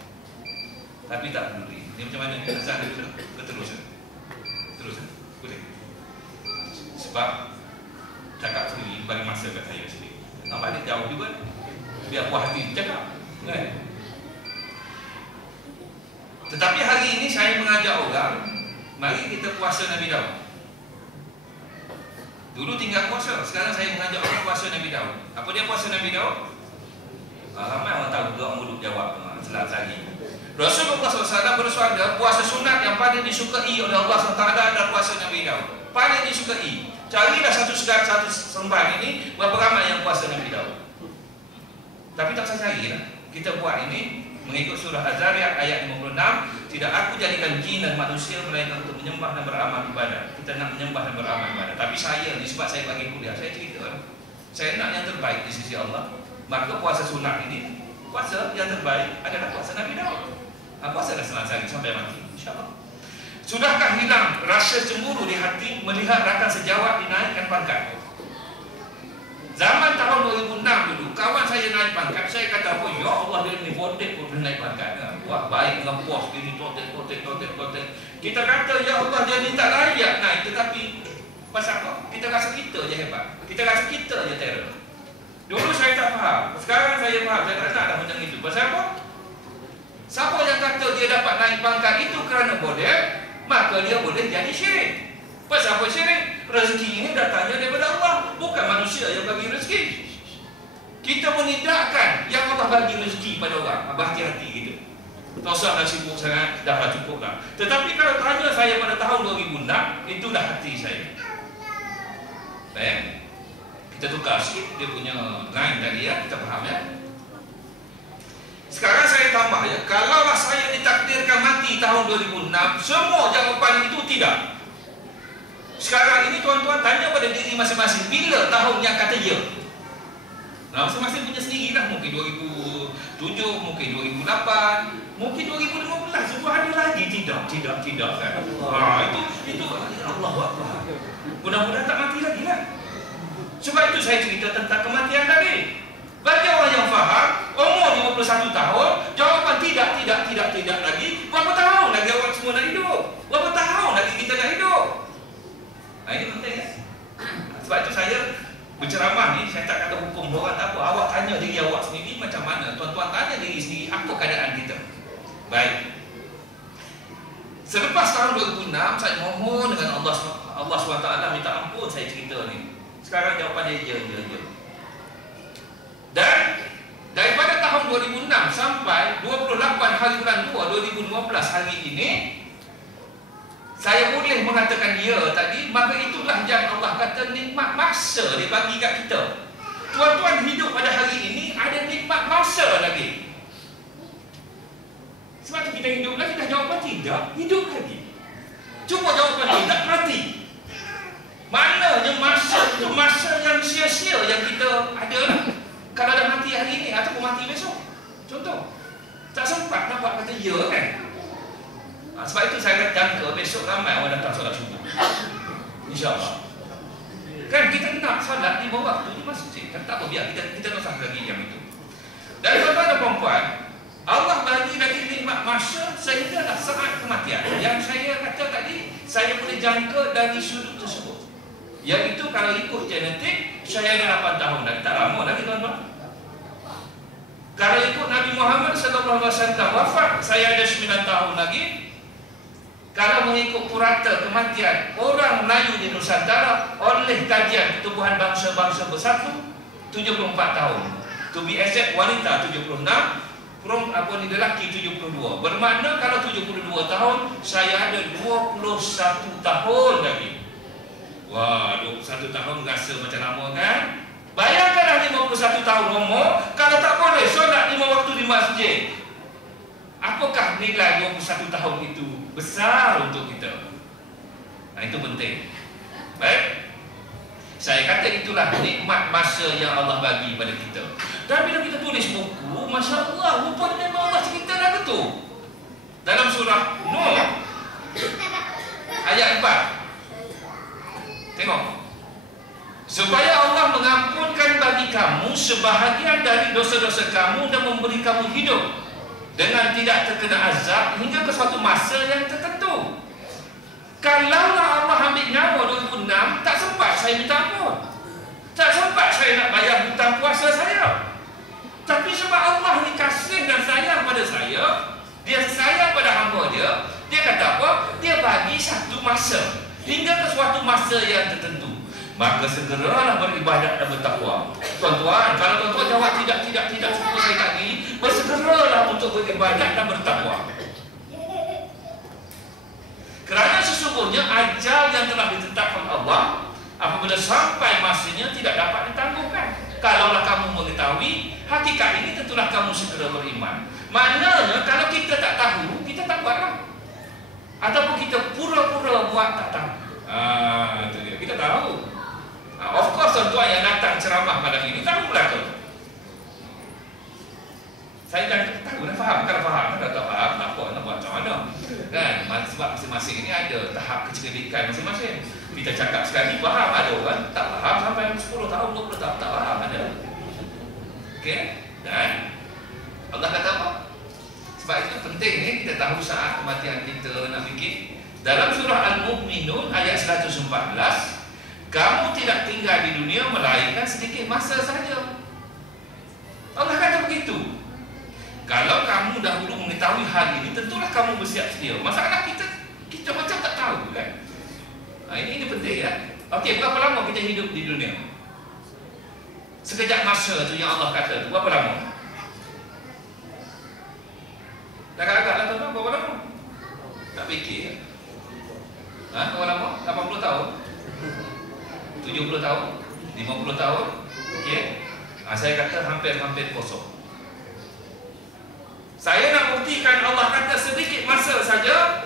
tapi tak peduli. Ini macam mana kita rasa dulu? Keterusan. Boleh. Sebab cakap sendiri bagi masa kat saya sendiri. Nak balik jauh juga, biar puas hati cakap kan? Tetapi hari ini saya mengajak orang, mari kita puasa Nabi Daud. Dulu tinggal puasa, sekarang saya mengajak orang puasa Nabi Daud. Apa dia puasa Nabi Daud? Ramai orang tahu doa mulut jawab selat lagi. Rasulullah SAW bersabda, puasa sunat yang paling disukai oleh Allah SWT adalah puasa Nabi Daud. Paling disukai. Carilah satu sembahan ini, berapa ramai yang puasa Nabi Daud. Tapi tak saya cari lah. Kita buat ini mengikut surah Az-Zariyat ayat 56. Tidak aku jadikan jin dan manusia melainkan untuk menyembah dan beramal ibadah. Kita nak menyembah dan beramal ibadah. Tapi saya, sebab saya bagi kuliah, saya cerita, saya nak yang terbaik di sisi Allah. Maka puasa sunat ini, puasa yang terbaik adalah puasa Nabi Daud. Puasa dah selang-selang sampai mati, insyaAllah. Sudahkah hilang rasa cemburu di hati melihat rakan sejawat dinaikkan pangkat? Zaman tahun 2006 dulu, kawan saya naik pangkat, saya kata apa? Ya Allah, dia ni botek pun naik pangkat. Wah, baik dengan puas, dia ni totek. Kita kata, ya Allah, dia ni tak layak naik. Tetapi, pasal apa? Kita rasa kita je hebat. Kita rasa kita je terror. Dulu saya tak faham. Sekarang saya faham. Saya tak nak dah macam itu. Pasal apa? Siapa yang kata dia dapat naik pangkat itu kerana botek, maka dia boleh jadi syirik. Pasal apa syirik? Rezeki ini datangnya daripada Allah, bukan manusia yang bagi rezeki. Kita menidakkan yang Allah bagi rezeki pada orang. Berhati-hati gitu. Tak usah dah sibuk sangat, dah cukup dah. Tetapi kalau tanya saya pada tahun 2006, itulah hati saya. Baik, kita tukar sikit dia punya line tadi ya, kita faham ya. Sekarang saya tambah ya, kalaulah saya ditakdirkan mati tahun 2006, semua jawapan itu tidak. Sekarang ini tuan-tuan tanya pada diri masing-masing, bila tahun yang kata ya? Nah, masing-masing punya sendiri lah. Mungkin 2007, mungkin 2008, mungkin 2015. Semua ada lagi tidak kan? Itu Allah Akbar. Mudah-mudahan tak mati lagi lah. Sebab itu saya cerita tentang kematian tadi. Bagi orang yang faham, umur 51 tahun, jawapan tidak lagi. Berapa tahun lagi awak semua nak hidup? Berapa tahun lagi kita nak hidup? Nah, ini penting ya. Sebab itu saya berceramah ni, saya tak kata hukum orang tak apa. Awak tanya diri awak sendiri macam mana. Tuan-tuan tanya diri sendiri, apa keadaan kita. Baik. Selepas tahun 2006, saya mohon dengan Allah SWT minta ampun saya cerita ni. Sekarang jawapannya ya. Dan daripada tahun 2006 sampai 28 hari bulan 2 2015 hari ini, saya boleh mengatakan ya tadi, maka itulah yang Allah kata nikmat masa dia bagi kat kita. Tuan-tuan hidup pada hari ini ada nikmat masa lagi. Sebab tu kita hidup lagi, dah jawapan tidak, hidup lagi. Cuma jawapan tidak, mati. Maknanya masa itu masa yang sia-sia yang kita ada lah. Kalau dah mati hari ini ataupun mati besok. Contoh, tak sempat nampak kata ya kan. Sebab itu saya jangka besok ramai orang datang solat subuh, InsyaAllah. Kan kita nak solat 5 waktu di masjid. Kan tak apa, biar kita tak usah lagi yang itu. Dan tuan-tuan dan puan-puan, Allah bagi lagi nikmat masa sehinggalah saat kematian. Yang saya kata tadi, saya boleh jangka dari sudut tersebut. Iaitu kalau ikut genetik, saya ada 8 tahun lagi. Tak lama lagi tuan-tuan. Kalau ikut Nabi Muhammad SAW wafat, saya ada 9 tahun lagi. Kalau mengikut purata kematian orang Melayu di Nusantara oleh kajian Pertubuhan Bangsa-Bangsa Bersatu, 74 tahun. To be exact, wanita 76, lelaki 72. Bermakna kalau 72 tahun, saya ada 21 tahun lagi. Wah, 21 tahun rasa macam lama kan? Bayangkanlah 51 tahun umur, kalau tak boleh solat 5 waktu di masjid. Apakah nilai 21 tahun itu besar untuk kita? Nah, itu penting. Baik. Saya kata itulah nikmat masa yang Allah bagi pada kita. Dan bila kita tulis buku, Masya Allah, rupanya memang Allah cerita dah betul. Dalam surah Nuh ayat 4. Tengok. Supaya Allah mengampunkan bagi kamu sebahagian dari dosa-dosa kamu dan memberi kamu hidup dengan tidak terkena azab hingga ke suatu masa yang tertentu. Kalaulah Allah ambil nyawa 2006, tak sempat saya minta ampun. Tak sempat saya nak bayar hutang puasa saya. Tapi sebab Allah ni kasih dan sayang pada saya, dia sayang pada hamba dia, dia kata apa? Dia bagi satu masa hingga ke suatu masa yang tertentu. maka segeralah beribadat dan bertakwa. Tuan-tuan, kalau tuan-tuan jawab tidak semua saya tadi, bersegeralah untuk beribadat dan bertakwa. Kerana sesungguhnya ajal yang telah ditetapkan Allah apabila sampai masanya tidak dapat ditangguhkan. Kalaulah kamu mengetahui hakikat ini, tentulah kamu segera beriman. Maknanya kalau kita tak tahu, kita tak buatlah. Ataupun kita pura-pura buat tak tahu. Itu dia. Kita tahu. Of course tuan-tuan yang datang ceramah malam ini tahu belakang. Saya dah tahu, dah faham. Kalau faham, dah tak faham, tak apa nak buat macam mana. Kan? Sebab masing-masing ini ada tahap kecerdikan masing-masing. Kita cakap sekali, faham. Ada orang tak faham sampai 10 tahun, 20 tahun tak faham. Ada. Okey? Dan Allah kata apa? Sebab itu penting ni kita tahu saat kematian kita nak fikir. Dalam surah Al-Mu'minun ayat 114, kamu tidak tinggal di dunia melainkan sedikit masa saja. Allah kata begitu. Kalau kamu dahulu mengetahui hal ini, tentulah kamu bersiap sedia. Masalah kita macam tak tahu kan. Ini penting ya. Okey, berapa lama kita hidup di dunia? Sekejap masa tu yang Allah kata tu, berapa lama? Agak-agak lah tuan-tuan, berapa lama? Tak fikir ya? Berapa lama? 80 tahun? 70 tahun? 50 tahun? Okey. Saya kata hampir-hampir kosong. Saya nak buktikan Allah kata sedikit masa saja.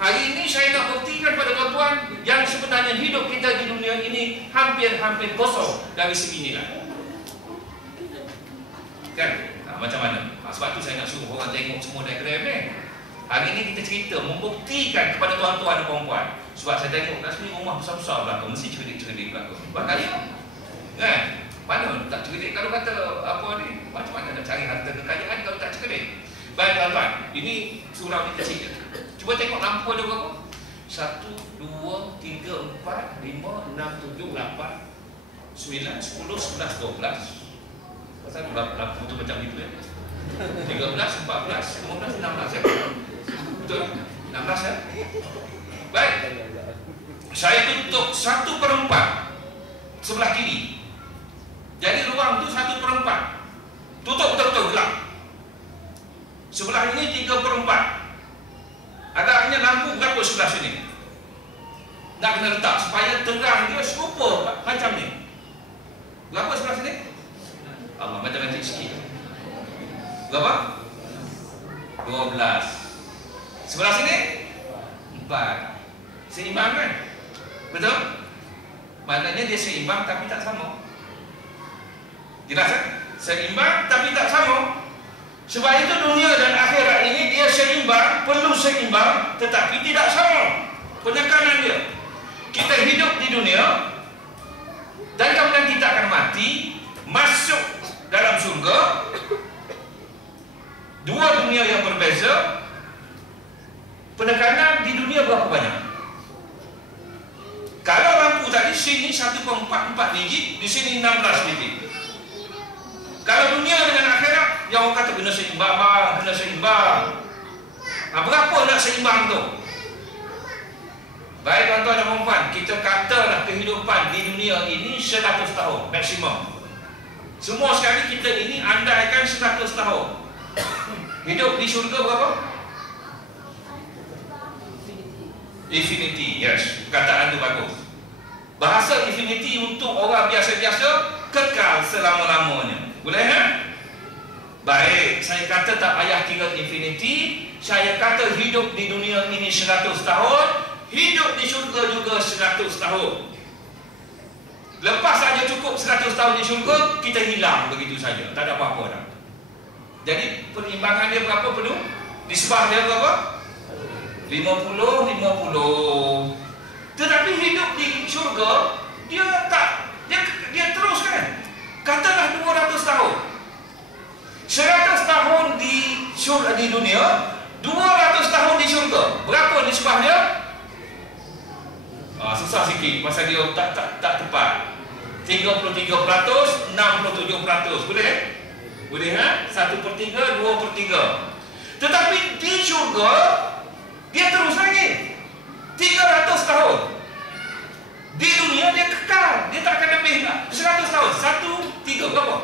Hari ini saya nak buktikan pada tuan-tuan yang sebenarnya hidup kita di dunia ini hampir-hampir kosong dari segi nilai. Kan? Macam mana? Sebab tu saya nak suruh orang tengok semua diagram ni. Hari ini kita cerita membuktikan kepada tuan-tuan dan puan-puan. Sebab saya tengok kat sini rumah besar-besar belakang, mesti cerdik-cerdik belakang. Bahaya. Kan? Mana tak cerdik kalau kata apa ni? Macam mana nak cari harta kekayaan kalau tak cerdik? Baik tuan-tuan, ini surau ni kecil. Cuba tengok lampu ada berapa? 1, 2, 3, 4, 5, 6, 7, 8, 9, 10, 11, 12. Pasal lampu tu macam itu ya. 13, 14, 15, 16 ya. Betul? 16 ya? Baik. Saya tutup 1/4 sebelah kiri. Jadi ruang tu 1/4. Tutup betul-betul gelap. Sebelah ini 3/4. Agaknya lampu berapa sebelah sini? Nak kena letak supaya terang dia serupa macam ni. Berapa sebelah sini? Allah matematik sikit. Berapa? 12. Sebelah sini 4. Seimbang kan? Betul? Maknanya dia seimbang tapi tak sama. Jelas kan? Seimbang tapi tak sama. Sebab itu dunia dan akhirat ini dia seimbang, perlu seimbang, tetapi tidak sama penekanan dia. Kita hidup di dunia dan kemudian kita akan mati, masuk dalam surga. Dua dunia yang berbeza. Penekanan di dunia berapa banyak? Kalau lampu tadi sini 1/4 4 digit, di sini 16 digit. Kalau dunia dengan akhirat, yang orang kata kena seimbang, kena seimbang. Berapa nak seimbang tu? Baik tuan-tuan dan puan-puan, kita katalah kehidupan di dunia ini 100 tahun maksimum. Semua sekali kita ini andaikan 100 tahun. Hidup di syurga berapa? Infinity, yes. Kataan tu bagus. Bahasa infinity untuk orang biasa-biasa kekal selama-lamanya. Boleh kan? Baik, saya kata tak payah kira infinity. Saya kata hidup di dunia ini 100 tahun, hidup di syurga juga 100 tahun. Lepas saja cukup 100 tahun di syurga, kita hilang begitu saja. Tak ada apa-apa dah. Jadi perimbangan dia berapa perlu? Nisbah dia berapa? 50-50. Tetapi hidup di syurga, dia tak, dia terus kan? Katalah 200 tahun. 100 tahun di dunia, 200 tahun di syurga. Berapa nisbah dia? Susah sikit pasal dia tak tepat. 33%, 67%. Boleh? Boleh ha? 1/3, 2/3. Tetapi di syurga dia terus lagi 300 tahun. Di dunia dunia dia kekal, dia tak akan lebih 100 tahun. 1, 3 berapa?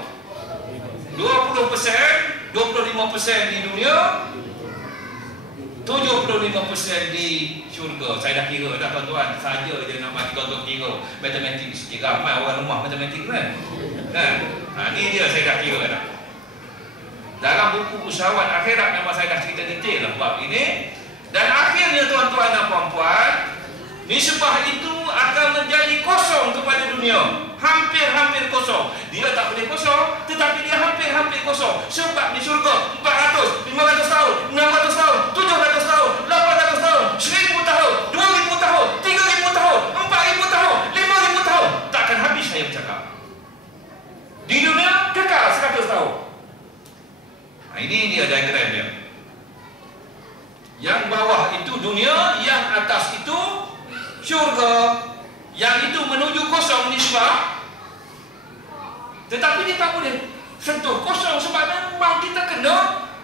20%, 25% di dunia, 75% di syurga. Saya dah kira dah tuan-tuan, saja je nak mati tuan-tuan kira matematik sikit. Ramai orang rumah matematik kan? Ni dia saya dah kira dah. Dalam buku usahawan akhirat memang saya dah cerita detail lah bab ini. Dan akhirnya tuan-tuan dan puan-puan, nisbah itu akan menjadi kosong kepada dunia. Hampir-hampir kosong. Dia tak boleh kosong, tetapi dia hampir-hampir kosong. Sebab di syurga 400, 500 tahun, 600 tahun, 700 tahun, 800 tahun, 1000 tahun, 2000 tahun, 3000 tahun, 4000 tahun, 5000 tahun. Takkan habis saya bercakap. Di dunia kekal 100 tahun. Ini dia diagram dia. Yang bawah itu dunia, yang atas itu syurga. Yang itu menuju kosong nisbah. Tetapi dia tak boleh sentuh kosong sebab memang kita kena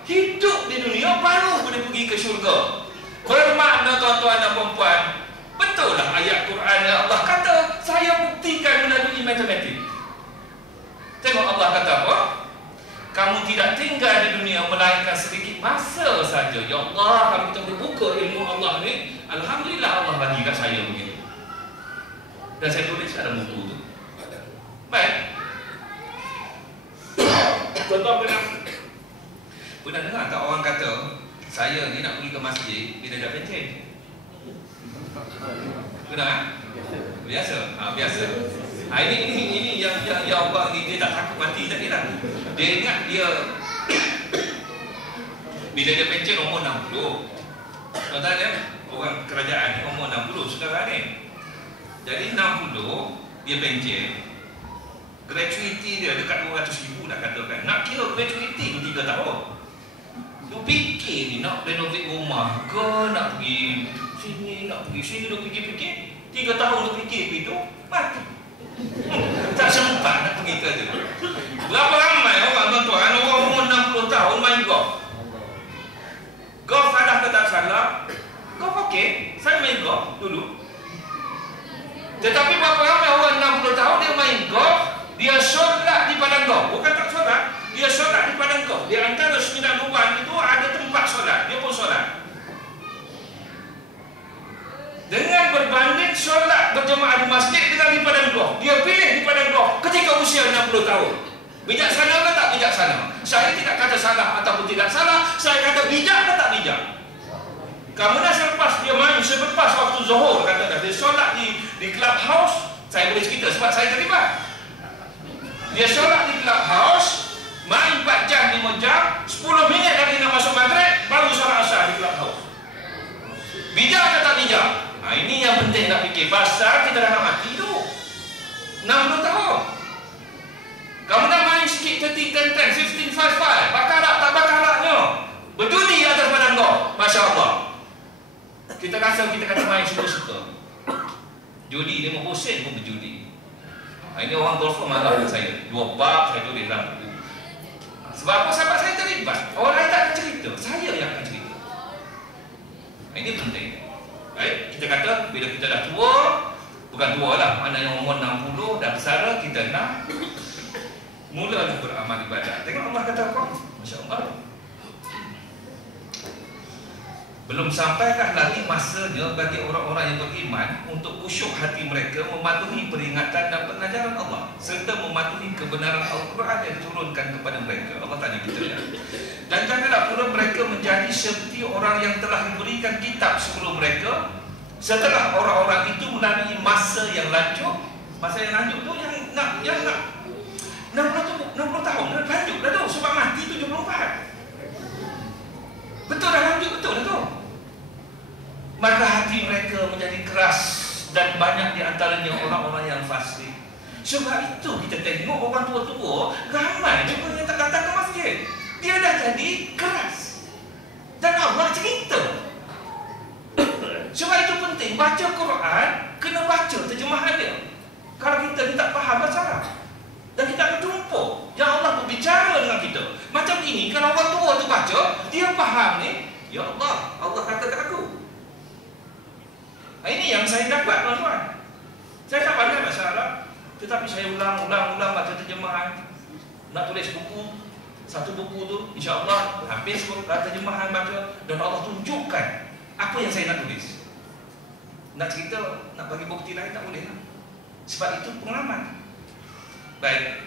hidup di dunia baru boleh pergi ke syurga. Bermakna tuan-tuan dan puan-puan, betul lah ayat Quran Allah kata, saya buktikan melalui matematik. Tengok Allah kata apa? Kamu tidak tinggal di dunia melainkan sedikit masa saja. Ya Allah, kalau kita boleh buka ilmu Allah ni, alhamdulillah Allah bagi kat saya begitu. Dan saya tulis ada buku tu. Baik. Tuan-tuan pernah dengar tak orang kata, saya ni nak pergi ke masjid bila dah pencen? Pernah kan? Biasa. Biasa. Ini yang Allah ni dia tak takut mati tak kira. Dia ingat dia bila dia pencen umur 60. Tuan-tuan ya, orang kerajaan ni umur 60 sekarang ni. Jadi 60 dia pencen. Gratuity dia dekat 200,000 dah katakan. Nak kira gratuity tu 3 tahun. Tu fikir ni nak renovate rumah ke, nak pergi sini, nak pergi sini, dia fikir-fikir 3 tahun dia fikir begitu, mati. Tak sempat nak pergi ke tu. Berapa ramai orang tuan-tuan, orang umur 60 tahun main golf. Golf salah ke tak salah? Golf okey, saya main golf dulu. Tetapi berapa ramai orang 60 tahun dia main golf, dia solat di padang golf. Bukan tak solat, dia solat di padang golf. Di antara 9 lubang itu ada tempat solat, dia pun solat. Dengan berbanding solat berjemaah di masjid dengan di padang golf, dia pilih di padang golf ketika usia 60 tahun. Bijaksana ke tak bijaksana? Saya tidak kata salah ataupun tidak salah, saya kata bijak ke tak bijak. Kemudian selepas dia main, selepas waktu zuhur, kata dia solat di clubhouse. Saya boleh cerita sebab saya terlibat. Dia solat di clubhouse, main 4 jam, 5 jam, 10 minit lagi nak masuk maghrib, baru solat asar di clubhouse. Bijak atau tak bijak? Ini yang penting nak fikir. Pasal kita dah nak mati tu 60 tahun. Kamu dah main sikit 30, 10, 10, 15, 5. Bakarak tak bakaraknya, berjudi atas padang golf. Masya Allah. Kita rasa kita kata main suka-suka. Judi 50 sen pun berjudi. Ini orang golfer marah dengan saya. 2 bab saya tulis dalam buku. Sebab apa? Sebab saya terlibat. Orang lain tak akan cerita, saya yang akan cerita. Ini penting. Baik, kita kata bila kita dah tua, bukan tua lah, mana yang umur 60 dah besar, kita nak mula beramal ibadat. Tengok Allah kata apa? Masya Allah. Belum sampaikah lagi masanya bagi orang-orang yang beriman untuk khusyuk hati mereka mematuhi peringatan dan pengajaran Allah serta mematuhi kebenaran Al-Quran yang diturunkan kepada mereka. Allah tanya kita ya. Dan janganlah pula mereka menjadi seperti orang yang telah diberikan kitab sebelum mereka, setelah orang-orang itu melalui masa yang lanjut. Masa yang lanjut tu yang nak 60 tahun lanjut dah tu sebab mati 74. Betul dah lanjut, betul dah tu. Maka hati mereka menjadi keras dan banyak di antaranya orang-orang yang fasik. Sebab itu kita tengok orang tua-tua ramai juga yang tak datang ke masjid. Dia dah jadi keras. Dan Allah cerita. Sebab itu penting baca Quran, kena baca terjemahan dia. Kalau kita ni tak faham bahasa Arab, dan kita akan tumpuk. Yang Allah berbicara dengan kita. Macam ini, kalau orang tua tu baca, dia faham ni, ya Allah, Allah kata kat aku. Ini yang saya dapat tuan-tuan. Saya tak pandai bahasa Arab, tetapi saya ulang baca terjemahan. Nak tulis buku, satu buku tu insya-Allah habis terjemahan baca, dan Allah tunjukkan apa yang saya nak tulis. Nak cerita, nak bagi bukti lain tak boleh lah. Sebab itu pengalaman. Baik,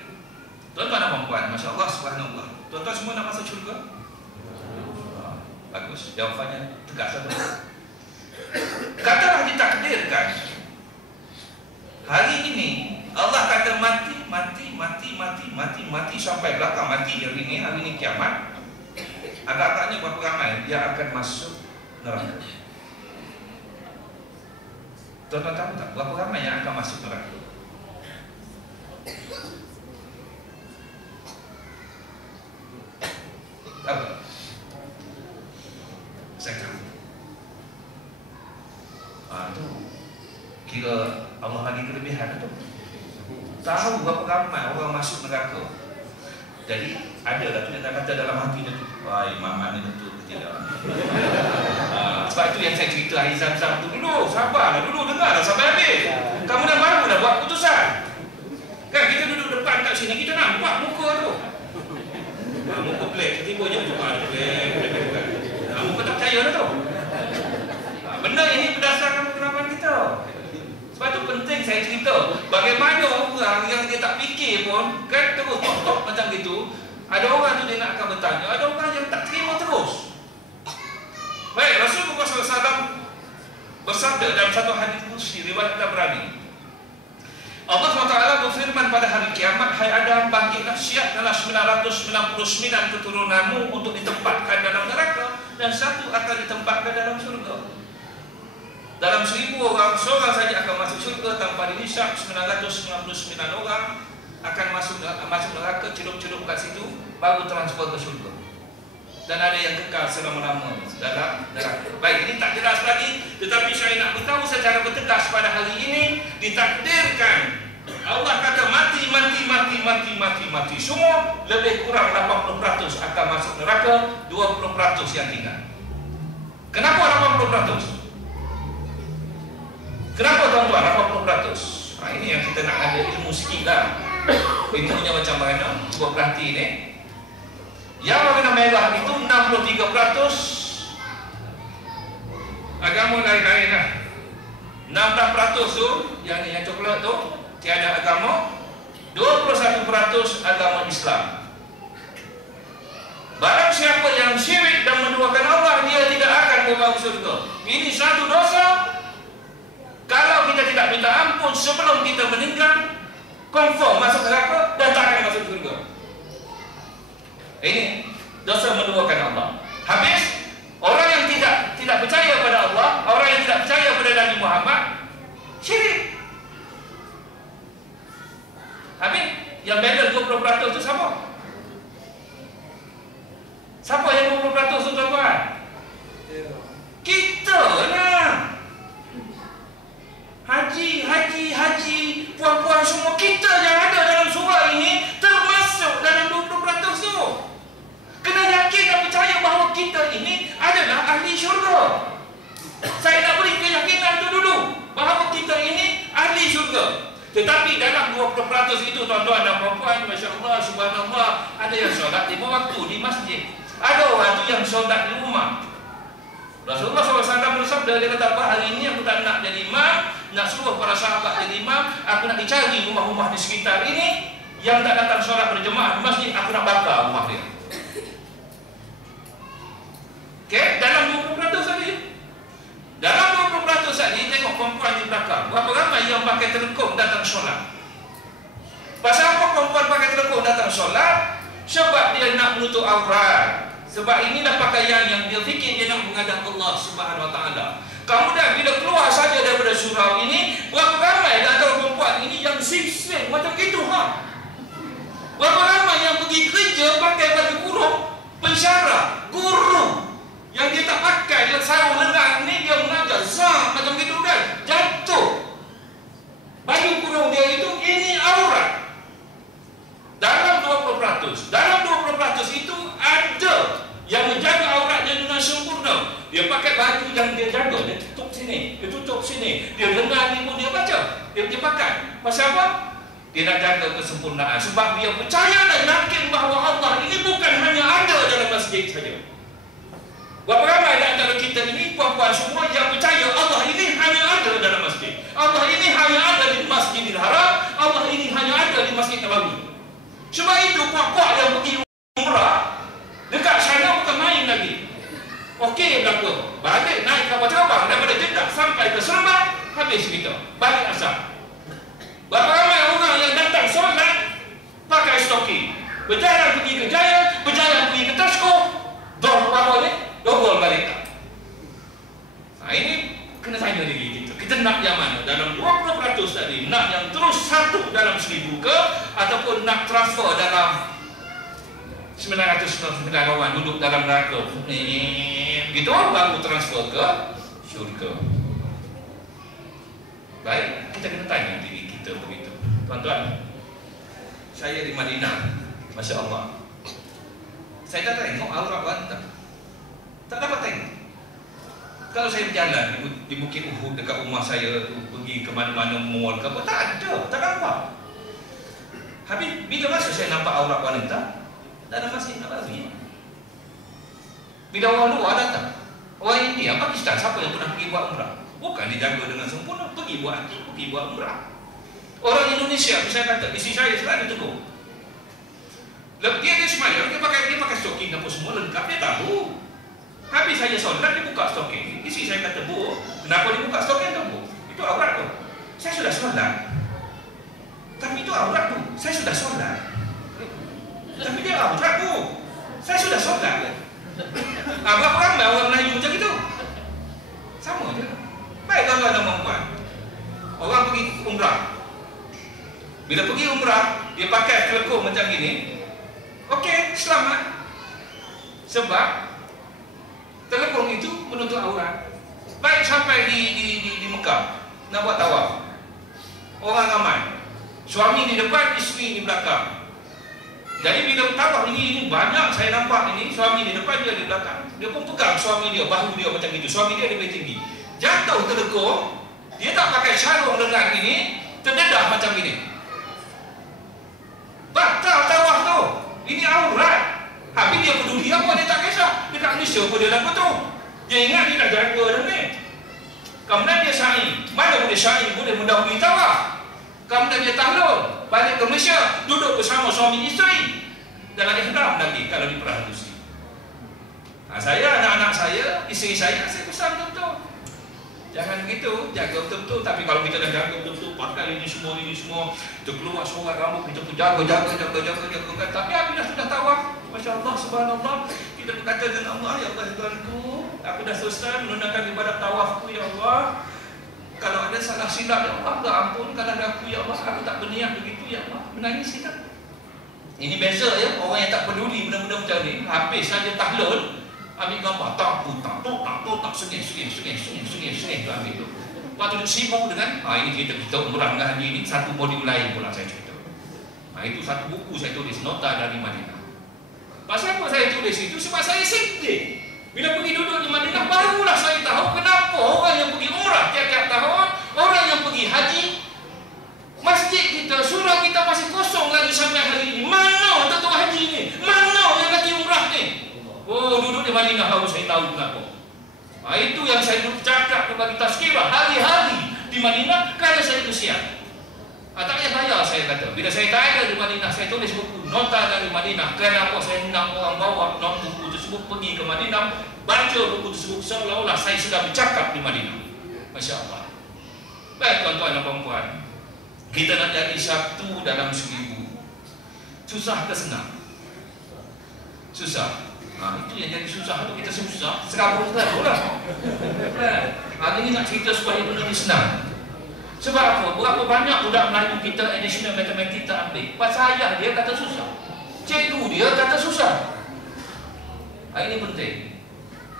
tuan-tuan dan puan-puan, Masya Allah, subhanallah. Tuan-tuan semua nak masuk syurga? Bagus, jawapannya tegas saja. Katalah ditakdirkan hari ini Allah kata mati sampai belakang mati hari ini kiamat. Agak-agaknya berapa ramai dia akan masuk neraka? Tuan-tuan tahu tak berapa ramai yang akan masuk neraka? Tahu tak? Saya tahu. Tu kira Allah bagi kelebihan tu. Tahu berapa ramai orang masuk neraka. Jadi ada lah tu yang tak kata dalam hati dia tu, wah imam mana betul ke tidak. Sebab itu yang saya cerita hari Zam-Zam tu dulu. Sabarlah dulu, dengarlah sampai habis. Kamu dah baru dah buat keputusan. Kan kita duduk depan kat sini, kita nampak muka tu. Muka pelik, tiba-tiba je muka pelik. Muka tak percaya dah tu. Benda ini berdasarkan pengalaman kita. Sebab tu penting saya cerita bagaimana orang yang dia tak fikir pun kan terus tok macam gitu. Ada orang tu dia nak akan bertanya, ada orang yang tak terima terus. Baik, Rasulullah SAW bersabda dalam satu hadis qudsi riwayat Tabrani. Allah SWT berfirman pada hari kiamat, hai Adam, bangkitlah, siapkanlah 999 keturunanmu untuk ditempatkan dalam neraka, dan satu akan ditempatkan dalam surga. Dalam 1000 orang, seorang saja akan masuk syurga tanpa dihisap. 999 orang akan masuk neraka, celup-celup kat situ, baru transfer ke syurga. Dan ada yang kekal selama-lamanya dalam neraka. Baik, ini tak jelas lagi, tetapi saya nak beritahu secara bertegas pada hari ini, ditakdirkan Allah kata mati. Semua lebih kurang 80% akan masuk neraka, 20% yang tinggal. Kenapa 80%? Kenapa tuan-tuan 80%? Ini yang kita nak ada ilmu sikit lah. Ilmunya macam mana? Cuba perhati ni. Yang warna merah itu 63% agama lain-lain lah. 16% tu, yang coklat tu tiada agama. 21% agama Islam. Barang siapa yang syirik dan menduakan Allah, dia tidak akan membawa surga. Ini satu dosa. Kalau kita tidak minta ampun sebelum kita meninggal, confirm masuk neraka dan tak akan masuk surga. Ini dosa menduakan Allah. Habis, orang yang tidak percaya pada Allah, orang yang tidak percaya pada Nabi Muhammad, syirik. Habis, yang balance 20% itu siapa? Siapa yang 20% itu tuan-tuan? Kita lah. Haji, puan-puan semua kita yang ada dalam surah ini termasuk dalam 20% tu. Kena yakin dan percaya bahawa kita ini adalah ahli syurga. Saya nak beri keyakinan tu dulu bahawa kita ini ahli syurga. Tetapi dalam 20% itu tuan-tuan dan puan-puan, Masya Allah, subhanallah, ada yang solat 5 waktu di masjid. Ada orang tu yang solat di rumah. Rasulullah SAW bersabda, dia kata, apa hari ini aku tak nak jadi imam, nak suruh para sahabat jadi imam, aku nak dicari rumah-rumah di sekitar ini yang tak datang solat berjemaah di masjid, aku nak bakar rumah dia. Okey, dalam 20% saja. Dalam 20% saja, tengok perempuan di belakang. Berapa ramai yang pakai telekung datang solat? Pasal apa perempuan pakai telekung datang solat? Sebab dia nak menutup aurat. Sebab inilah pakaian yang dia fikir dia nak menghadap Allah Subhanahu Wa Taala. Kemudian bila keluar saja daripada surau ini, berapa ramai antara perempuan ini yang sing-sing macam gitu ha? Berapa ramai yang pergi kerja pakai baju kurung, pensyarah, guru yang dia tak pakai, dia sarung lengan ni, dia mengajar zah macam gitu kan, jatuh baju kurung dia itu, ini aurat. Dalam 20%, dalam 20% itu ada yang menjaga auratnya dengan sempurna. Dia Dia pakai baju yang dia jaga, dia tutup sini, dia tutup sini. Dia dengar ibu dia baca, dia pakai. Pasal apa? Dia nak jaga kesempurnaan. Sebab dia percaya dan yakin bahawa Allah ini bukan hanya ada dalam masjid saja. Berapa ramai di antara kita ini, puan-puan semua yang percaya Allah ini hanya ada dalam masjid. Allah ini hanya ada di Masjidil Haram. Allah ini hanya ada di Masjid Nabawi. Sebab itu puan-puan yang pergi umrah dekat sana bukan main lagi. Okey berlaku. Balik naik kapal terbang daripada Jeddah sampai ke Seremban, habis kita. Balik asal. Berapa ramai orang yang datang solat pakai stoking. Berjalan pergi ke Jaya, berjalan pergi ke Tasko. Apa ni? Dobol balik. Nah ini kena tanya diri kita. Kita nak yang mana? Dalam 20% tadi, nak yang terus satu dalam 1000 ke, ataupun nak transfer dalam 999 kawan duduk dalam neraka gitu baru transfer ke syurga. Baik, kita kena tanya diri kita begitu. Tuan-tuan, saya di Madinah, Masya Allah, saya tak tengok aurat wanita, tak dapat tengok. Kalau saya berjalan di Bukit Uhud dekat rumah saya, pergi ke mana-mana mall ke apa, tak ada, tak nampak. Habis bila masa saya nampak aurat wanita dalam Masjid Nabawi. Bila orang luar datang, orang India, Pakistan, siapa yang pernah pergi buat umrah? Bukan dijaga dengan sempurna, pergi buat haji, pergi buat umrah. Orang Indonesia, saya kata, isteri saya selalu tegur. Dia semayang, dia pakai stoking apa semua lengkap, dia tahu. Habis saya solat, dia buka stoking. Isteri saya kata, Bu, kenapa dia buka stoking tu, Bu? Itu aurat tu. Saya sudah solat. Tapi itu aurat tu. Saya sudah solat. Tapi dia aurat tu. Saya sudah solat. Berapa ramai orang Melayu macam itu? Sama je. Baik tuan-tuan dan puan-puan. Orang pergi umrah. Bila pergi umrah, dia pakai kelekung macam gini. Okey, selamat. Sebab telekung itu menutup aurat. Baik sampai di Mekah, nak buat tawaf. Orang ramai. Suami di depan, isteri di belakang. Jadi bila tawaf ini banyak saya nampak ini, suami di depan, dia di belakang. Dia pun pegang suami dia, bahu dia macam itu. Suami dia lebih tinggi. Jatuh telekung, dia tak pakai sarung lengan ini, terdedah macam ini. Batal tawaf tu. Ini aurat. Habis dia peduli apa, dia tak kisah. Dekat Malaysia pun dia lakukan tu. Dia ingat dia dah jaga dah ni. Kemudian dia sa'i. Mana boleh sa'i, boleh mendahului tawaf. Kemudian dia tahlul, balik ke Malaysia, duduk bersama suami isteri dalam ihram lagi kalau diperhatusi. Saya, anak-anak saya, isteri saya pesan betul-betul. Jangan begitu, jaga betul-betul. Tapi kalau kita dah jaga betul-betul, pakai ini semua, kita keluar surat rambut, kita pun jaga. Tapi apabila sudah tawaf, Masya Allah, Subhanallah, kita berkata dengan Allah, Ya Allah, Tuhanku, aku dah selesai menunaikan ibadat tawafku, Ya Allah. Kalau ada salah silap, Ya Allah, tak ampunkan aku, Ya Allah, aku tak berniat begitu, Ya Allah. Menangis kita. Ini biasa ya, orang yang tak peduli benda-benda macam ni, habis saja tahlul, ambil gambar, tak, sengih tu ambil tu. Lepas tu dia sibuk dengan, ini kita umrah dengan haji ni, satu modul lain pula saya cerita. Itu satu buku saya tulis, Nota dari Madinah. Pasal apa saya tulis itu? Sebab saya sedih. Bila pergi duduk di Madinah, barulah saya tahu kenapa orang yang pergi umrah tiap-tiap tahun, orang yang pergi haji, masjid kita, surau kita masih kosong lagi sampai hari ini. Mana tuan haji ni? Mana yang lagi umrah ni? Oh, duduk di Madinah baru saya tahu kenapa. Itu yang saya duduk cakap bagi tazkirah hari-hari di Madinah kerana saya itu siap. Tak payah bayar, saya kata. Bila saya tak ada di Madinah, saya tulis buku Nota dari Madinah. Kerana apa? Saya nak orang bawa buku tersebut pergi ke Madinah, baca buku tersebut seolah-olah saya sedang bercakap di Madinah. Masya Allah. Baik tuan-tuan dan puan-puan, kita nak jadi satu dalam 1000. Susah ke senang? Susah. Itu yang jadi susah tu, kita susah. Sekarang pun lah. Hari ini nak cerita supaya benda ni senang. Sebab apa? Berapa banyak budak Melayu kita additional matematik kita ambil. Pasal ayah dia kata susah, cikgu dia kata susah. Ini penting.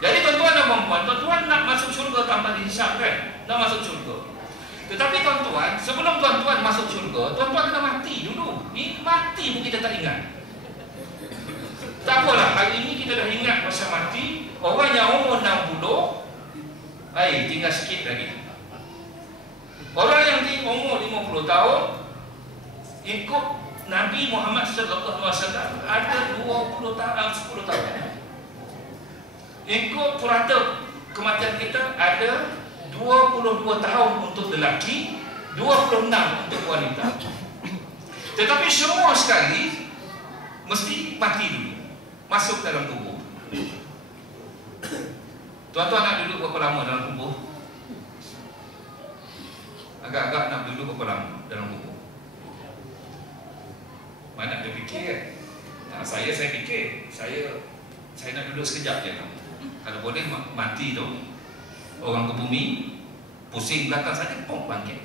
Jadi tuan-tuan dan puan-puan, tuan-tuan nak masuk syurga tanpa dihisap kan? Nak masuk syurga. Tetapi tuan-tuan, sebelum tuan-tuan masuk syurga, tuan-tuan kena mati dulu. Ini mati pun kita tak ingat. Tak apalah, hari ini kita dah ingat pasal mati. Orang yang umur 60, tinggal sikit lagi. Orang yang umur 50 tahun ikut Nabi Muhammad SAW ada 10 tahun. Ikut purata kematian kita ada 22 tahun untuk lelaki, 26 untuk wanita. Tetapi semua sekali mesti mati dulu, masuk dalam kubur. Tuan-tuan nak duduk berapa lama dalam kubur? Agak-agak nak duduk berapa lama dalam kubur? Mana ada fikir kan? Nah, saya fikir saya nak duduk sekejap je. Kalau boleh mati tu, orang ke bumi pusing belakang saja, pom bangkit.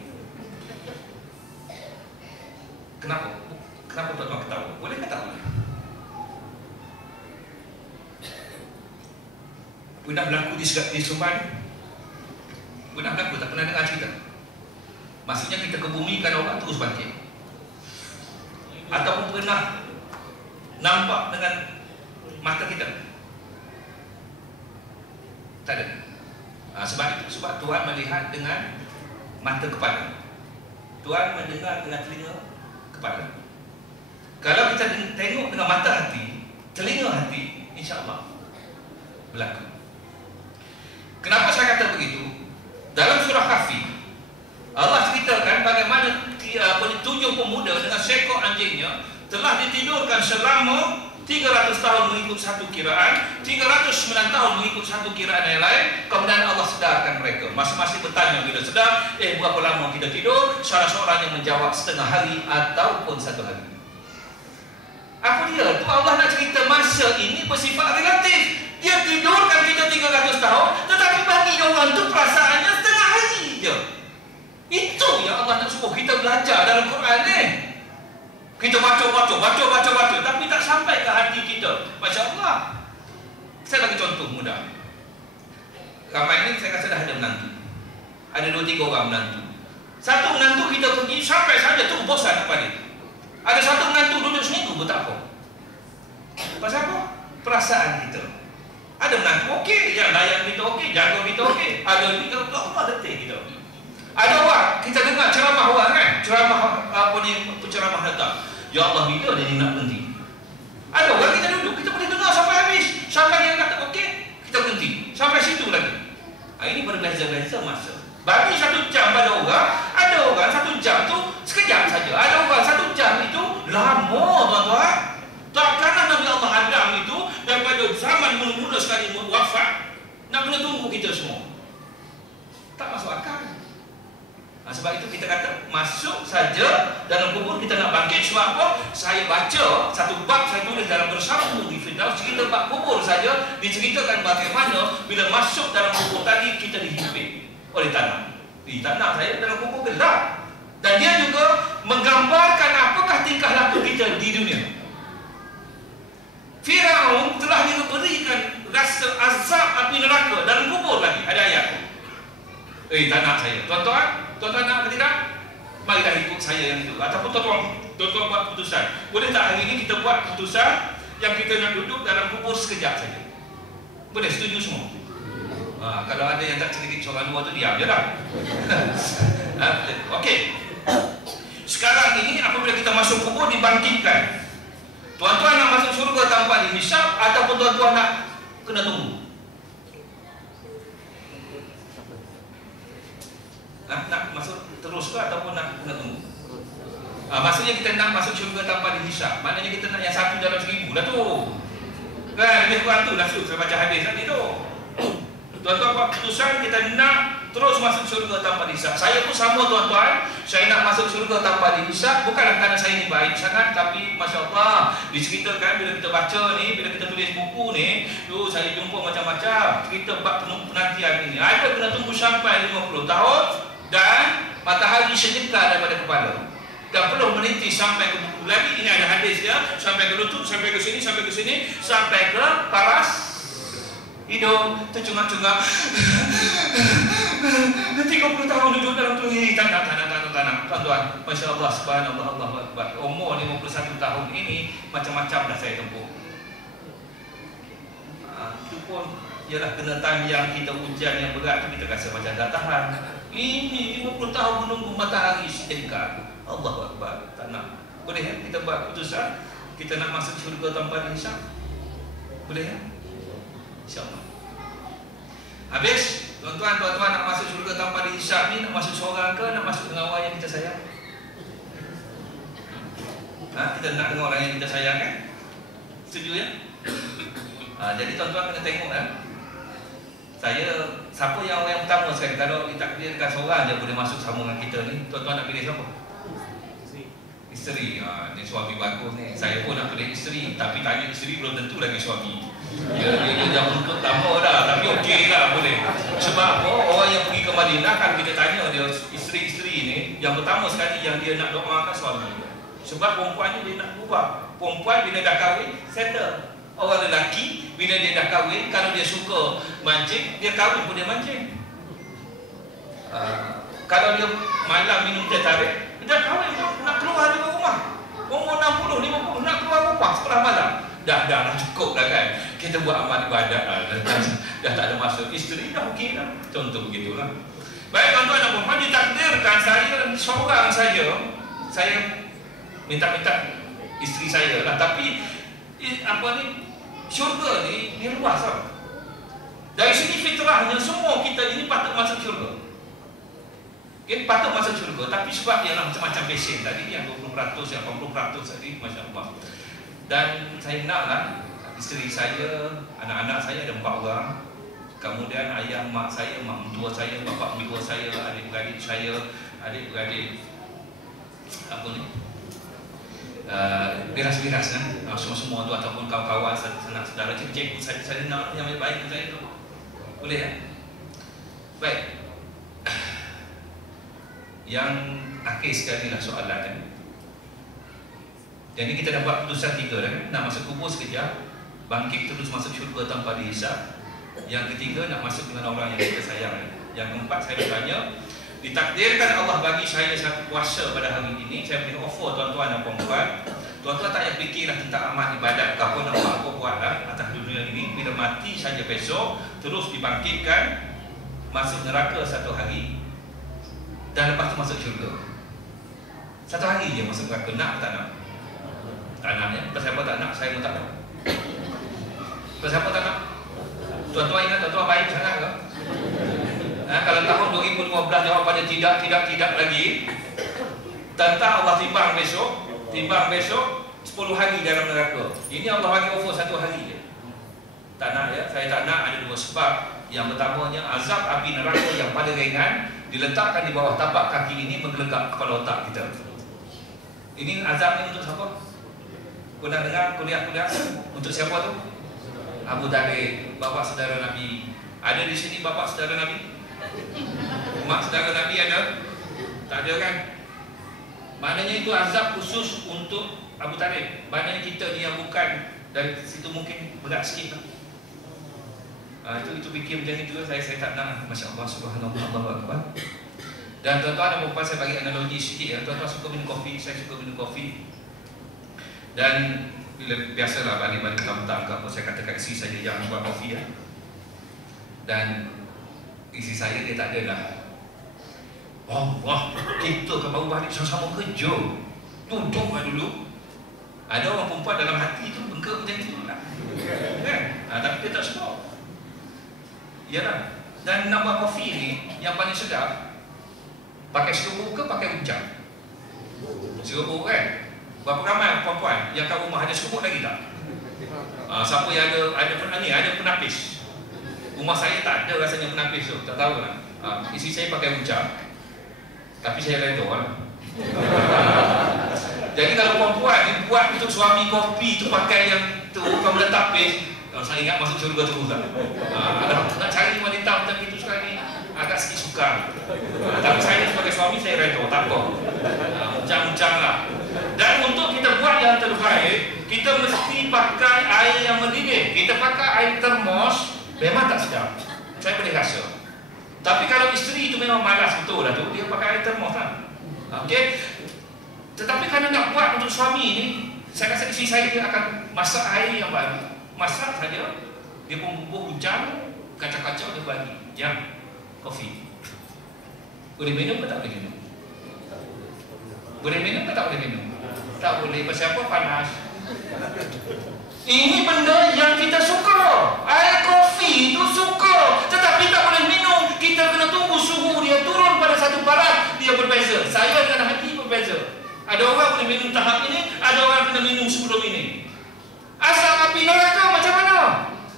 Kenapa? Kenapa tuan-tuan ketawa? Boleh ke tak boleh? Pernah berlaku di Sumbar? Pernah berlaku, tak pernah dengar cerita? Maksudnya kita ke bumi kan orang terus bangkit. Ataupun pernah nampak dengan mata kita? Tak ada. Sebab Tuhan melihat dengan mata kepala, Tuhan mendengar dengan telinga kepala. Kalau kita tengok dengan mata hati, telinga hati, insya-Allah berlaku. Kenapa saya kata begitu? Dalam surah Kahfi, Allah ceritakan bagaimana 7 pemuda dengan seekor anjingnya telah ditidurkan selama 300 tahun mengikut satu kiraan, 309 tahun mengikut satu kiraan yang lain. Kemudian Allah sedarkan mereka. Masing-masing bertanya bila sedar, berapa lama kita tidur? Salah seorang yang menjawab setengah hari ataupun 1 hari. Apa dia? Tu Allah nak cerita masa ini bersifat relatif. Dia tidurkan kita 300 tahun, tetapi bagi orang tu perasaannya setengah hari je. Itu yang Allah nak suruh kita belajar dalam Quran ni. Kita baca, tapi tak sampai ke hati kita. Masya Allah. Saya bagi contoh mudah. Ramai ini saya rasa dah ada menantu. Ada 2-3 orang menantu. Satu menantu kita pergi sampai saja tu bosan kepada dia. Ada satu menantu duduk seminggu pun tak apa. Pasal apa? Perasaan kita. Ada menantu okey, yang layan kita okey, jaga kita okey. Ada kita Allah letih kita. Ada orang kita dengar ceramah orang kan, ceramah penceramah datang. Ya Allah, bila dia nak berhenti? Ada orang kita duduk, kita boleh dengar sampai habis. Sampai dia kata okey, kita berhenti. Sampai situ lagi. Ini berbeza-beza masa. Bagi 1 jam pada orang, ada orang 1 jam tu sekejap saja. Ada orang 1 jam itu lama, tuan-tuan. Takkanlah Nabi Allah Adam itu daripada zaman mula-mula sekali wafat nak kena tunggu kita semua. Tak masuk akal. Sebab itu kita kata masuk saja dalam kubur. Kita nak bangkit. Sebab apa? Saya baca satu bab, saya tulis dalam Bersambung di Firdaus, cerita bab kubur saja, diceritakan bagaimana bila masuk dalam kubur tadi kita dihimpit oleh tanah. Di tanah saya dalam kubur gelap. Dan dia juga menggambarkan apakah tingkah laku kita di dunia. Firaun telah diberikan rasa azab api neraka dalam kubur lagi. Ada ayat. Tanah saya. Tuan-tuan nak ke tidak? Marilah ikut saya yang itu. Ataupun tuan-tuan buat keputusan. Boleh tak hari ini kita buat keputusan yang kita nak duduk dalam kubur sekejap saja? Boleh? Setuju semua? Kalau ada yang tak sedikit orang luar tu diam je lah. Okey. Sekarang ini apabila kita masuk kubur dibangkitkan. Tuan-tuan nak masuk syurga tanpa dihisap ataupun tuan-tuan nak kena tunggu? Nak masuk terus ke ataupun nak kena tunggu? Maksudnya kita nak masuk syurga tanpa dihisap. Maknanya kita nak yang 1 dalam 1000 lah tu. Kan lebih kurang tu lah saya baca hadis tadi tu. Tuan-tuan buat keputusan kita nak terus masuk syurga tanpa dihisap. Saya pun sama tuan-tuan. Saya nak masuk syurga tanpa dihisap. Bukanlah kerana saya ni baik sangat, tapi Masya Allah diceritakan bila kita baca ni, bila kita tulis buku ni, saya jumpa macam-macam cerita bab penantian ini. Ada kena tunggu sampai 50 tahun dan matahari sedekah daripada kepala. Dan perlu meniti sampai ke buku lagi. Ini ada hadis dia, sampai ke lutut, sampai ke sini, sampai ke sini, sampai ke paras hidung, tercungak-cungak. 30 tahun duduk dalam tu. Tanah. Tuan-tuan, Masya Allah, subhanallah, Allah Akbar. Umur 51 tahun ini macam-macam dah saya tempuh. pun ialah kena tayang kita hujan yang berat tu kita rasa macam tak tahan. Ini 50 tahun menunggu matahari setingkat. Allahu Akbar. Tak nak. Boleh kan kita buat keputusan kita nak masuk syurga tanpa dihisap? Boleh kan? InsyaAllah. Habis, tuan-tuan nak masuk syurga tanpa dihisap ni, nak masuk seorang ke nak masuk dengan orang yang kita sayang? Kita nak dengan orang yang kita sayang kan? Setuju ya? Jadi tuan-tuan kena tengok kan? Siapa yang orang yang pertama sekali? Kalau ditakdirkan seorang je boleh masuk sama dengan kita ni, tuan-tuan nak pilih siapa? Isteri. Ni suami bagus ni. Saya pun nak pilih isteri, tapi tanya isteri belum tentu lagi suami. Dia dah untuk lama dah, tapi okey lah boleh. Sebab apa? Orang yang pergi ke Madinah kan kita tanya dia isteri-isteri ni, yang pertama sekali yang dia nak doakan suami. Sebab perempuan ni dia nak ubah. Perempuan bila dah kahwin, settle. Orang lelaki bila dia dah kahwin, kalau dia suka mancing, dia kahwin pun dia mancing. Kalau dia malam minum teh tarik, dia dah kahwin pun nak keluar dari rumah. Umur 60, 50 nak keluar rumah setelah malam. Dah cukup dah kan. Kita buat amal ibadat dah tak ada maksud. Isteri dah okey dah. Contoh begitulah. Baik tuan-tuan dan puan-puan, ditakdirkan saya seorang saja, saya minta isteri saya lah, tapi syurga ni luas tau. Dari sini fitrahnya semua kita ini patut masuk syurga. Okay, patut masuk syurga, tapi sebab dia lah macam-macam pesen tadi, yang 20%, yang 80% tadi, Masya Allah. Dan saya naklah isteri saya, anak-anak saya ada 4 orang. Kemudian ayah, mak saya, mak mentua saya, bapa mentua saya, adik-beradik saya, adik-beradik apa ni? Biras-biras kan, semua tu ataupun kawan-kawan, sanak saudara, cikgu saya nak yang baik saya tu. Boleh kan? Baik. Yang akhir sekali lah soalan kan. Jadi kita dah buat keputusan 3 dah kan. Nak masuk kubur sekejap, bangkit terus masuk syurga tanpa dihisap. Yang ketiga nak masuk dengan orang yang kita sayang. Yang keempat saya bertanya, ditakdirkan Allah bagi saya satu kuasa pada hari ini, saya beri offer tuan-tuan dan puan-puan. Tuan-tuan tak payah fikirlah tentang amal ibadat apa nak buat atas dunia ini. Bila mati saja besok terus dibangkitkan masuk neraka satu hari dan lepas tu masuk syurga. Satu hari je masuk neraka. Nak tak nak? Tak nak ya. Pasal apa tak nak? Saya pun tak nak. Pasal apa tak nak? Tuan-tuan ingat tuan-tuan baik sangat ke? Kalau tahun 2015 jawapannya tidak lagi, tentang Allah timbang besok 10 hari dalam neraka. Ini Allah bagi offer satu hari je. Tak nak ya, saya tak nak. Ada 2 sebab. Yang pertamanya, azab api neraka yang paling ringan diletakkan di bawah tapak kaki ini menggelegak kepala otak kita. Ini azab ni untuk siapa? Pernah dengar kuliah-kuliah? Untuk siapa tu? Abu Talib, bapa saudara Nabi. Ada di sini bapa saudara Nabi? Mak saudara Nabi ada? Tak ada kan? Maknanya itu azab khusus untuk Abu Talib. Maknanya kita ni yang bukan dari situ mungkin berat sikit lah. Itu fikir macam itu saya tak nak. Masya Allah, subhanallah, Allahu Akbar. Dan tuan-tuan dan puan-puan, saya bagi analogi sikit ya. Tuan-tuan suka minum kopi, saya suka minum kopi. Dan biasalah balik-balik petang-petang ke apa, saya katakan isteri saya jangan buat kopi ya. Dan isteri saya dia tak ada lah. Wah, kita ke baru balik sama-sama kerja. Duduk lah dulu. Ada orang perempuan dalam hati tu bengkak macam itu lah. Kan? Tapi dia tak suka. Yalah. Dan nak buat kopi ni yang paling sedap, pakai serubuk ke pakai hujan? Serubuk kan? Berapa ramai perempuan yang kat rumah ada serubuk lagi tak? Siapa yang ada penapis? Rumah saya tak ada rasanya penapis tu, tak tahu lah. Isteri saya pakai hujan, tapi saya redha lah. Jadi kalau perempuan ni buat untuk suami kopi tu pakai yang tu, kalau boleh tapis, saya ingat masuk syurga terus lah. Nak cari wanita macam itu sekarang ni agak sikit sukar. Tapi saya sebagai suami saya redha, tak apa. Hujan-hujan lah. Dan untuk kita buat yang terbaik, kita mesti pakai air yang mendidih. Kita pakai air termos, memang tak sedap. Saya boleh rasa. Tapi kalau isteri itu memang malas betul lah tu, dia pakai air termos lah. Okey. Tetapi kalau nak buat untuk suami ni, saya rasa isteri saya dia akan masak air yang baru. Masak saja, dia Dia pun bubuh hujan, kacau-kacau dia bagi. Jam, kopi. Boleh minum ke tak boleh minum? Boleh minum ke tak boleh minum? Tak boleh, pasal apa? Panas. Ini benda yang kita suka. Air kopi itu suka, tetapi tak boleh minum. Kita kena tunggu suhu dia turun pada satu barat, dia berbeza. Saya dengan hati berbeza. Ada orang boleh minum tahap ini, ada orang kena minum sebelum ini. Asap api neraka macam mana?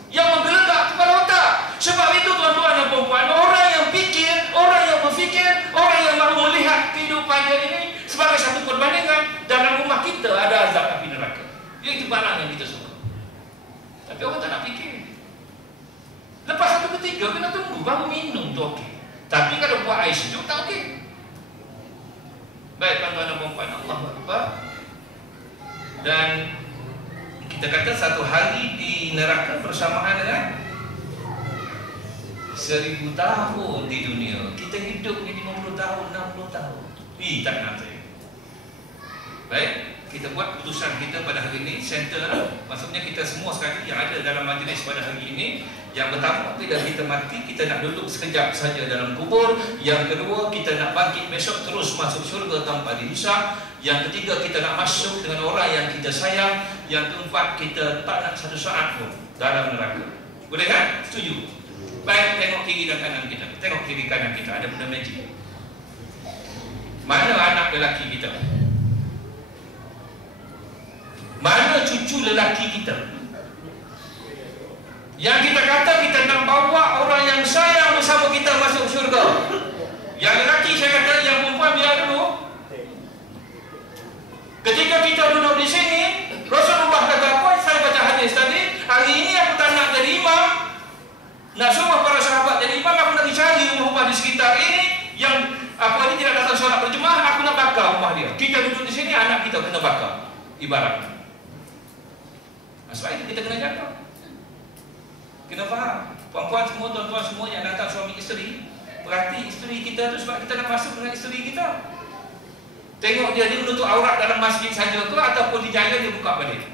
Yang menggeledak kepada otak. Sebab itu tuan-tuan dan puan-puan, orang yang fikir, orang yang berfikir, orang yang mahu melihat kehidupan dia ini sebagai satu perbandingan, dalam rumah kita ada azab api neraka. Itu barang yang kita suka. Tapi orang tak nak fikir. Lepas satu ketiga kena tunggu baru minum tu okey. Tapi kalau buat air sejuk tak okey. Baik tuan-tuan dan puan-puan, Allahu Akbar. Dan kita kata satu hari di neraka bersamaan dengan 1000 tahun di dunia. Kita hidup ni 50 tahun, 60 tahun. Tak nak saya. Baik, kita buat keputusan kita pada hari ini center. Maksudnya kita semua sekali yang ada dalam majlis pada hari ini. Yang pertama, bila kita mati, kita nak duduk sekejap saja dalam kubur. Yang kedua, kita nak bangkit besok terus masuk syurga tanpa dihisab. Yang ketiga, kita nak masuk dengan orang yang kita sayang. Yang keempat, kita tak nak satu saat pun dalam neraka. Boleh kan? Setuju? Baik, tengok kiri dan kanan kita. Tengok kiri kanan kita, ada benda magic. Mana anak lelaki kita? Mana cucu lelaki kita? Yang kita kata kita nak bawa orang yang sayang bersama kita masuk syurga. Yang lelaki saya kata, yang perempuan biar dulu. Ketika kita duduk di sini, Rasulullah kata apa? Saya baca hadis tadi. Hari ini aku tak nak jadi imam. Nak suruh para sahabat jadi imam. Aku nak dicari rumah-rumah di sekitar ini yang apa ini tidak datang solat berjemaah. Aku nak bakar rumah dia. Kita duduk di sini, anak kita kena bakar. Ibarat. Sebab itu kita kena jaga. Kena faham. Puan-puan semua, tuan-tuan semua yang datang suami isteri, perhati isteri kita tu sebab kita nak masuk dengan isteri kita. Tengok dia menutup aurat dalam masjid saja ke ataupun di jalan dia buka balik.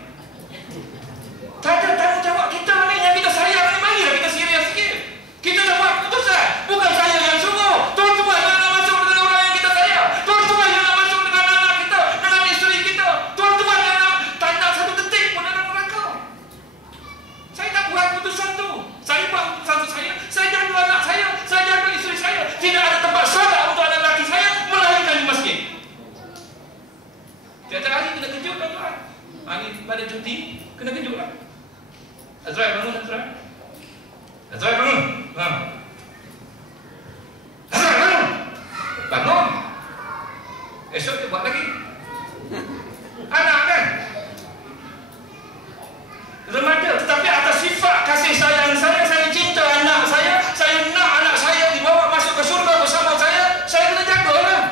Tak ada tanggungjawab kita ni yang kita sayang ni. Marilah kita serius sikit. Kita dah buat keputusan. Bukan saya yang suruh. Tuan-tuan yang nak masuk dengan orang yang kita sayang. Tuan-tuan yang nak masuk dengan anak kita, dengan isteri kita. Tuan-tuan yang nak tak nak satu detik pun dalam neraka. Saya tak buat keputusan tu. Saya buat keputusan tu saya jaga anak saya jaga isteri saya. Tidak ada tempat solat untuk anak lelaki saya melahirkan di masjid. Tiada hari kena kejut tuan-tuan. Ini pada cuti kena kejut lah. Azrael bangun, Azrael. Azrael bangun. Azrael bangun. Bangun. Esok dia buat lagi. Anak kan? Remaja, tetapi atas sifat kasih sayang saya cinta anak saya nak anak saya dibawa masuk ke surga bersama saya kena jagalah.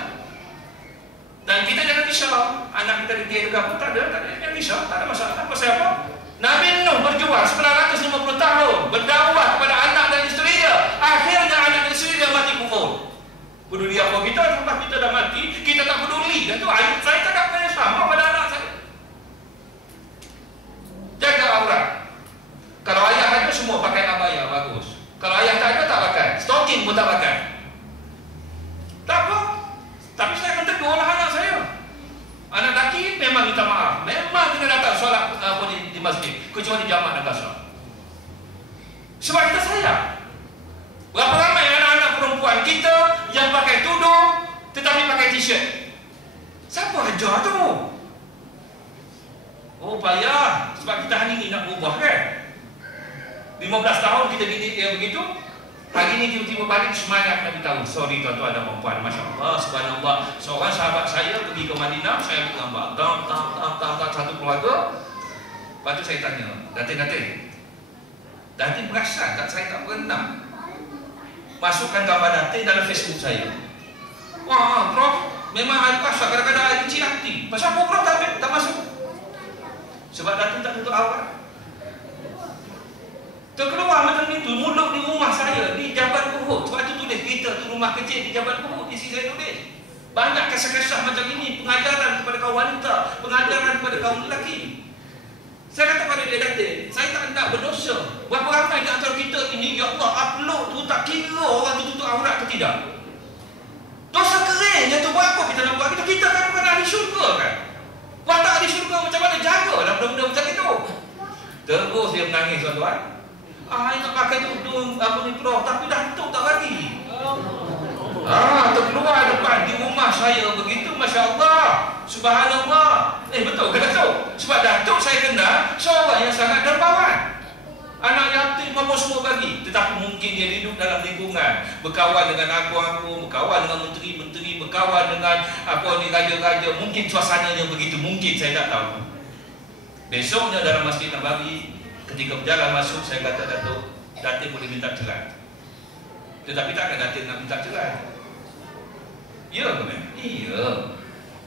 Dan kita jangan risau. Anak kita dididik apa? Tak ada yang risau, tak ada masalah. Pasal apa? Nabi Nuh berjuang 950 tahun berdakwah kepada anak dan isteri dia. Akhirnya anak dan isteri dia mati kufur. Peduli apa kita? Lepas kita dah mati, kita tak peduli. Dan tu ayat saya tak ada sama pada anak saya. Jaga aurat. Kalau ayah ada semua pakai abaya bagus. Kalau ayah tak ada tak pakai. Stocking pun tak pakai. Tak apa. Tapi saya akan tegurlah anak saya. Anak lelaki memang minta maaf. Memang kena datang solat di masjid. Kecuali jamaah dan kasar. Sebab kita sayang. Berapa ramai anak-anak perempuan kita yang pakai tudung tetapi pakai t-shirt? Siapa ajar tu? Oh payah. Sebab kita hari ni nak berubah kan? 15 tahun kita didik dia begitu. Hari ini tiba-tiba balik semangat nak beritahu. Sorry tuan-tuan dan puan-puan. Masya Allah, subhanallah. Seorang sahabat saya pergi ke Madinah. Saya ambil gambar. Tam satu keluarga. Lepas tu saya tanya, Datin perasan tak saya tak berenang? Masukkan gambar Datin dalam Facebook saya. Wah, Prof, memang air pasal kadang-kadang air kecil hati. Pasal apa Prof tak masuk? Sebab Datin tak tutup aurat. Terkeluar macam itu, mulut di rumah saya di Jabal Uhud. Sebab itu tulis kita tu rumah kecil di Jabal Uhud. Di sini saya tulis banyak kisah-kisah macam ini. Pengajaran kepada kaum wanita, pengajaran kepada kaum lelaki. Saya kata pada dia Datin, saya tak nak berdosa. Berapa ramai di antara kita ini, ya Allah, upload tu tak kira orang tu tutup aurat atau tidak. Dosa keringnya tu buat apa kita nak buat gitu? Kita kan bukan ahli syurga kan? Watak ahli syurga macam mana? Jagalah benda-benda macam itu. Terus dia menangis tuan-tuan. Saya nak pakai tudung apa ni Prof, tapi dah tutup tak lagi. Terkeluar depan di rumah saya begitu, Masya Allah, Subhanallah. Betul ke Datuk? Sebab Datuk saya kenal seorang yang sangat dermawan. Anak yatim apa semua bagi. Tetapi mungkin dia hidup dalam lingkungan, berkawan dengan aku, berkawan dengan menteri-menteri, berkawan dengan apa ni raja-raja. Mungkin suasananya begitu, mungkin saya tak tahu. Besoknya dalam Masjid Nabawi, ketika berjalan masuk, saya kata Datuk, Datin boleh minta cerai. Tetapi takkan Datin nak minta cerai. Ya ke memang? Iya.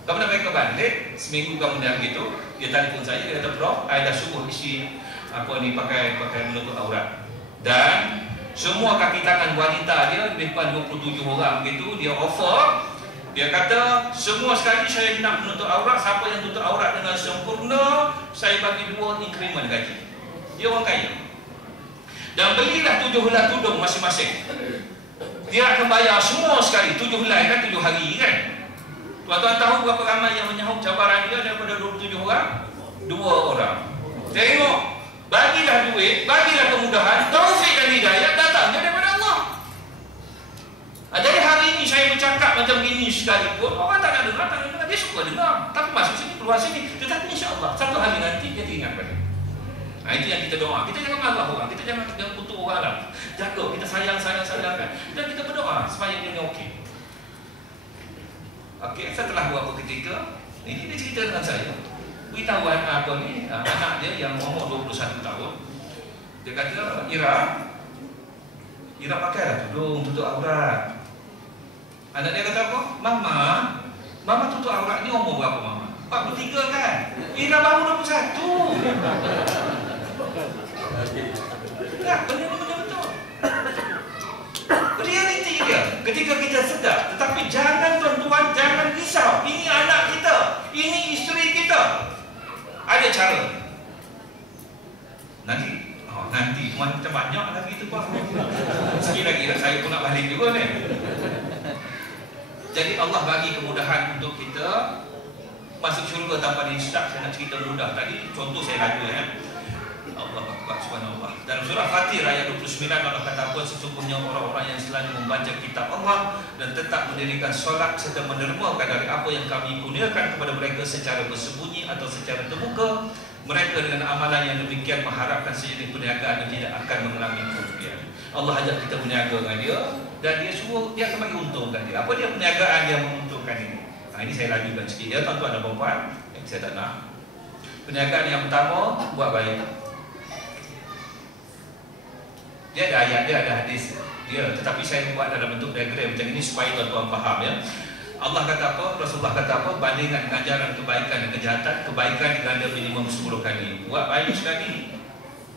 Kemudian mereka balik, seminggu kemudian gitu, dia telefon saya, dia kata, Prof, saya dah suruh isi pakai menutup aurat. Dan semua kaki tangan wanita dia lebih kurang 27 orang begitu, dia offer. Dia kata, semua sekali saya nak menutup aurat, siapa yang tutup aurat dengan sempurna, saya bagi 2 increment gaji. Dia orang kaya. Dan belilah 7 helai tudung masing-masing. Dia akan bayar semua sekali 7 helai kan, 7 hari kan. Tuan-tuan tahu berapa ramai yang menyahut cabaran dia daripada 27 orang? 2 orang. Tengok, bagilah duit, bagilah kemudahan, taufik dan hidayah datangnya daripada Allah. Jadi hari ini saya bercakap macam gini sekalipun, orang tak nak dengar, dia suka dengar. Tapi masuk sini, keluar sini. Tetapi insya-Allah satu hari nanti dia teringat balik. Itu yang kita doa. Kita jangan marah orang, kita jangan kutuk orang lah. Jaga, kita sayangkan. Dan kita berdoa supaya dia ni okey. Okey, setelah beberapa ketika, ini dia cerita dengan saya. Beritahu anak dia yang umur 21 tahun. Dia kata, Ira pakailah tudung, tutup aurat. Anak dia kata apa? Mama tutup aurat ni umur berapa Mama? 43 kan? Ira baru 21. Tak, benar-benar betul. Realiti dia, ketika kita sedar. Tetapi jangan tuan-tuan, jangan risau. Ini anak kita, ini isteri kita. Ada cara. Nanti macam banyak lagi tu Pak. Sekali lagi saya pun nak balik juga ni. Jadi Allah bagi kemudahan untuk kita masuk syurga tanpa dihisab. Saya nak cerita mudah tadi. Contoh saya lagu Allah Akbar, subhanallah. Dalam surah Fatir ayat 29 Allah kata apa? Sesungguhnya orang-orang yang selalu membaca kitab Allah dan tetap mendirikan solat serta menermakan dari apa yang kami kurniakan kepada mereka secara bersembunyi atau secara terbuka, mereka dengan amalan yang demikian mengharapkan sejenis perniagaan yang tidak akan mengalami kerugian. Allah ajak kita berniaga dengan dia dan dia suruh dia akan bagi untung kan dia. Apa dia perniagaan yang menguntungkan ini? Ini saya lajukan sikit ya tuan-tuan dan puan-puan. Saya tak nak. Perniagaan yang pertama, buat baik. Dia ada ayat, dia ada hadis dia, tetapi saya buat dalam bentuk diagram macam ini supaya tuan-tuan faham ya. Allah kata apa? Rasulullah kata apa? Bandingkan ganjaran kebaikan dan kejahatan, kebaikan diganda minimum 10 kali. Buat baik sekali,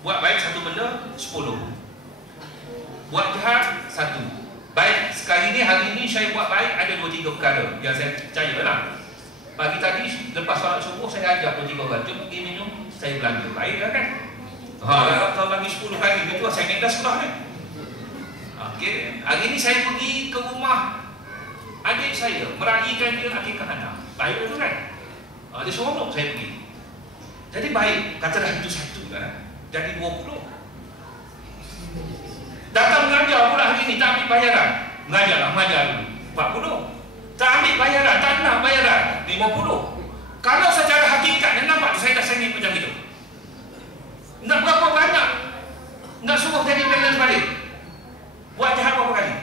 buat baik satu benda 10, buat jahat 1. Baik sekali ni, hari ini saya buat baik ada 2-3 perkara yang saya percaya lah. Pagi tadi lepas solat subuh saya ajak 2-3 orang, jom pergi minum, saya belanja. Baik lah kan? Kalau bagi 10 kali gitu, saya naik dah sekolah ni. Okey, hari ini saya pergi ke rumah adik saya, meraihkan dia akikah anak. Baik itu kan? Dia seronok saya pergi. Jadi baik, katalah itu 1 kan? Jadi 20. Datang mengajar pula hari ini, tak ambil bayaran. Mengajar dulu 40. Tak ambil bayaran, tak nak bayaran 50. Kalau secara hakikat nampak saya dah sengit macam itu. Nak berapa banyak? Nak suruh jadi balance balik? Buat jahat berapa kali?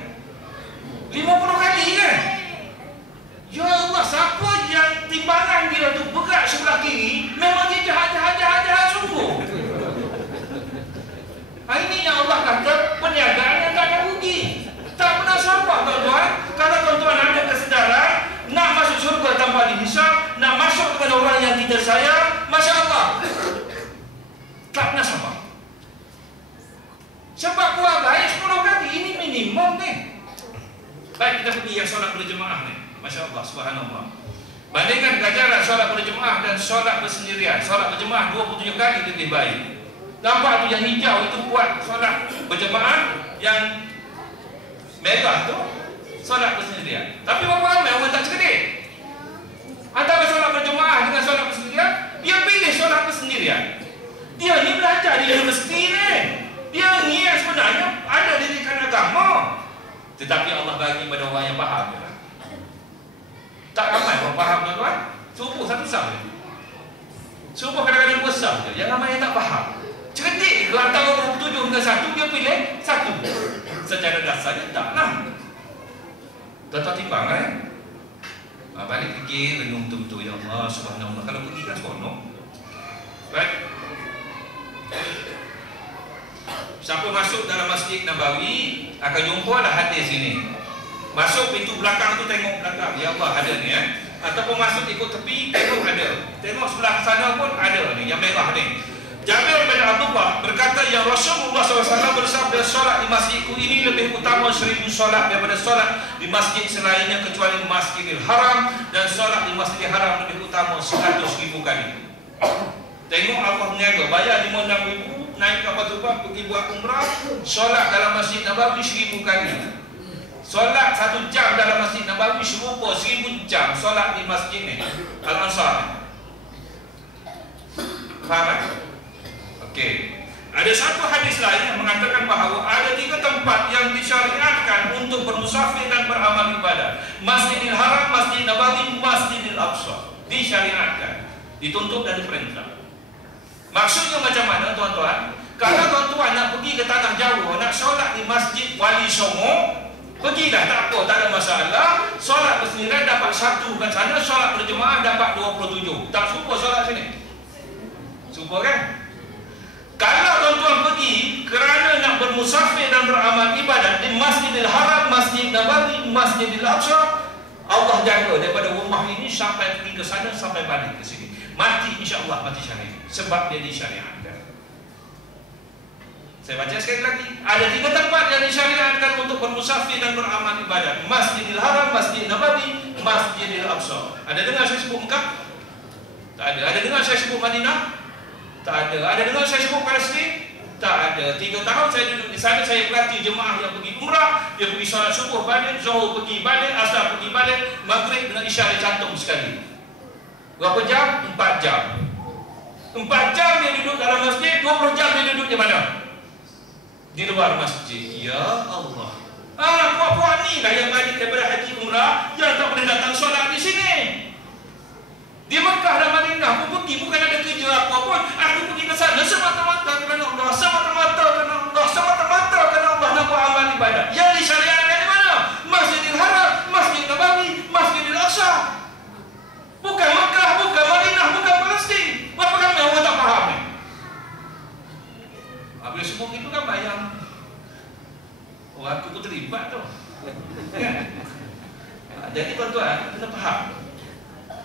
50 kali kan? Ya Allah, siapa yang timbangan dia tu berat sebelah kiri, memang dia jahat sungguh. Ini yang Allah kata perniagaan yang tak ada rugi. Tak pernah sabar tuan-tuan. Kalau tuan-tuan ada kesedaran nak masuk syurga tanpa dihisab, nak masuk kepada orang yang kita sayang, Masya Allah, tak pernah sabar. Sebab buat baik 10 kali, ini minimum ni. Baik, kita pergi yang solat berjemaah ni. Masya Allah, subhanallah. Bandingkan ganjaran solat berjemaah dan solat bersendirian. Solat berjemaah 27 kali lebih baik. Nampak tu yang hijau itu buat solat berjemaah, yang merah tu solat bersendirian. Tapi berapa ramai orang tak cerdik? Antara solat berjemaah dengan solat bersendirian, dia pilih solat bersendirian. Dia ni belajar di universiti ni. Dia ni yang sebenarnya ada didikan agama. Tetapi Allah bagi pada orang yang faham. Tak ramai orang faham, tuan-tuan. Subuh satu sah je. Subuh kadang-kadang dua sah je. Yang ramai yang tak faham. Cerdik ke antara 27 dengan 1, dia pilih 1. Secara dasarnya taklah. Tuan-tuan timbang kan? Balik fikir, renung betul-betul. Ya Allah, subhanallah. Kalau pergi kan seronok. Right? Siapa masuk dalam Masjid Nabawi akan jumpa lah hadis ini. Masuk pintu belakang tu, tengok belakang, ya Allah ada ni Ataupun masuk ikut tepi, tengok ada. Tengok sebelah sana pun ada ni, yang merah ni. Jabir bin Abdullah berkata, yang Rasulullah SAW bersabda, solat di masjidku ini lebih utama 1000 solat daripada solat di masjid selainnya kecuali Masjidil Haram, dan solat di Masjidil Haram lebih utama 100.000 kali. Tengok Allah meniaga, bayar 56.000, naik kapal terbang pergi buat umrah, solat dalam Masjid Nabawi 1000 kali. Solat 1 jam dalam Masjid Nabawi serupa 1000 jam solat di masjid ni, Al-Ansar. Faham tak? Okey. Ada satu hadis lain yang mengatakan bahawa ada 3 tempat yang disyariatkan untuk bermusafir dan beramal ibadah. Masjidil Haram, Masjid Nabawi, Masjidil Aqsa. Disyariatkan, dituntut dan diperintah. Maksudnya macam mana, tuan-tuan? Kalau tuan-tuan nak pergi ke tanah Jawa, nak solat di Masjid Wali Songo, pergilah, tak apa, tak ada masalah. Solat bersendirian dapat 1 kat sana, solat berjemaah dapat 27. Tak serupa solat sini? Serupa kan? Kalau tuan-tuan pergi kerana nak bermusafir dan beramal ibadat di Masjidil Haram, Masjid Nabawi, Masjidil Aqsa, Allah jaga daripada rumah ini sampai pergi ke sana, sampai balik ke sini. Mati insya-Allah, mati syahid. Sebab dia disyariatkan. Saya baca sekali lagi. Ada 3 tempat yang disyariatkan untuk bermusafir dan beramal ibadat. Masjidil Haram, Masjid Nabawi, Masjidil Aqsa. Ada dengar saya sebut Mekah? Tak ada. Ada dengar saya sebut Madinah? Tak ada. Ada dengar saya sebut Palestin? Tak ada. 3 tahun saya duduk di sana, saya perhati jemaah yang pergi umrah, dia pergi solat subuh balik, zuhur pergi balik, asar pergi balik, maghrib dengan isyak dia cantum sekali. Berapa jam? 4 jam. 4 jam dia duduk dalam masjid, 20 jam dia duduk di mana? Di luar masjid. Ya Allah. Puak-puak ni lah yang balik daripada haji umrah yang tak boleh datang solat di sini. Di Mekah dan Madinah aku pergi bukan ada kerja apa pun. Aku pergi ke sana semata-mata kerana Allah, semata-mata kerana Allah, semata-mata kerana Allah nak buat amal ibadah. Yang disyariatkan di mana? Masjidil Haram, Masjid Nabawi, Masjidil Aqsa. Bukan Mekah, bukan Madinah, bukan Palestin. Berapa ramai orang tak faham ni? Bila sebut itu kan bayang orang aku pun terlibat tu. Jadi tuan-tuan kena faham.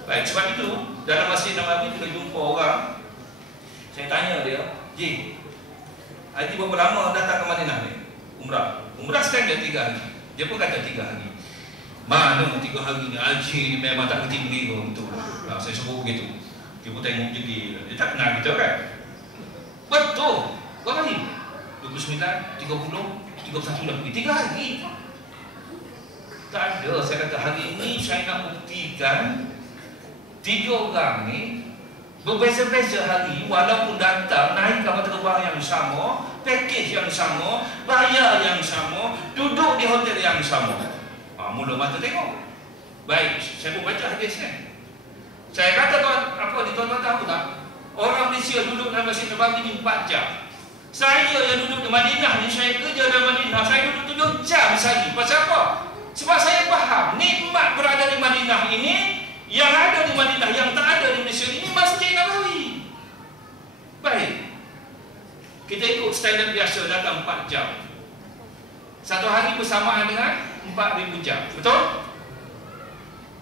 Baik, sebab itu dalam Masjid Nabawi kita jumpa orang. Saya tanya dia, Ji, haji berapa lama datang ke Madinah ni? Umrah. Umrah standard 3 hari. Dia pun kata 3 hari. Mana 3 hari ni haji ni memang tak kerti mengira betul. Saya sebut begitu. Dia pun tengok je dia tak kenal kita kan? Betul. Berapa hari? 29, 30, 31 dah pergi. 3 hari. Tak ada. Saya kata hari ini saya nak buktikan 3 orang ni berbeza-beza hari, walaupun datang naik kapal terbang yang sama, pakej yang sama, bayar yang sama, duduk di hotel yang sama. Mula mata tengok. Baik, saya pun baca hadis ni. Saya kata tuan-tuan tahu tak? Orang Malaysia duduk dalam Masjid Nabawi ni 4 jam. Saya yang duduk di Madinah ni, saya kerja di Madinah, saya duduk 7 jam sehari. Pasal apa? Sebab saya faham nikmat berada di Madinah ini, yang ada di Madinah yang tak ada di Malaysia ini Masjid Nabawi. Baik, kita ikut standard biasa, datang 4 jam. Satu hari bersamaan dengan 4,000 jam. Betul?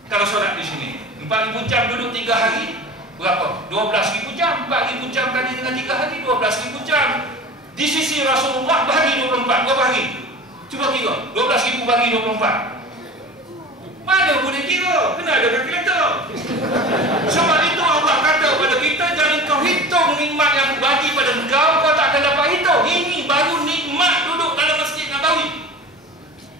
Kalau solat di sini 4,000 jam duduk 3 hari, berapa? 12,000 jam. 4,000 jam kali dengan 3 hari, 12,000 jam. Di sisi Rasulullah bagi 24. Berapa hari? Cuba kira, 12,000 bagi 24. Mana boleh kira? Kena ada kalkulator. Sebab itu Allah kata kepada kita, jangan kau hitung nikmat yang aku bagi pada kau tak akan dapat hitung. Ini baru nikmat duduk dalam Masjid Nabawi.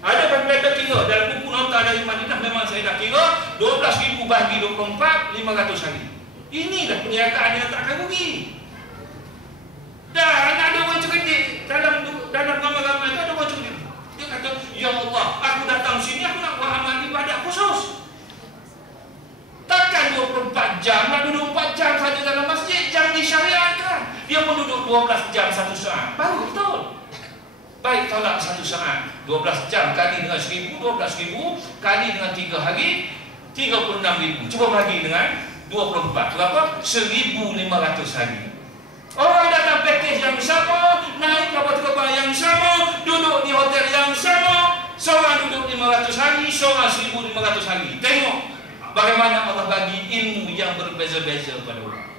Ada kalkulator kira dalam buku nota dari Madinah, memang saya dah kira 12,000 bagi 24, 500 hari. Inilah perniagaan yang tak akan rugi. Dan ada orang cerdik dalam ramai-ramai itu, ada orang cerdik. Dia kata, ya Allah, aku datang sini, aku nak buat amal ibadat khusus. Takkan 24 jam, nak duduk 4 jam saja dalam masjid, jangan disyariatkan. Dia pun duduk 12 jam 1 saat, baru betul. Baik, tolak 1 saat, 12 jam kali dengan 1,000, 12,000 kali dengan 3 hari, 36,000. Cuba bagi dengan 24, berapa? 1,500 hari. Orang datang package yang sama, naik kapal terbang yang sama, duduk di hotel yang sama, seorang duduk 500 hari, seorang 1,500 hari. Tengok bagaimana Allah bagi ilmu yang berbeza-beza pada orang.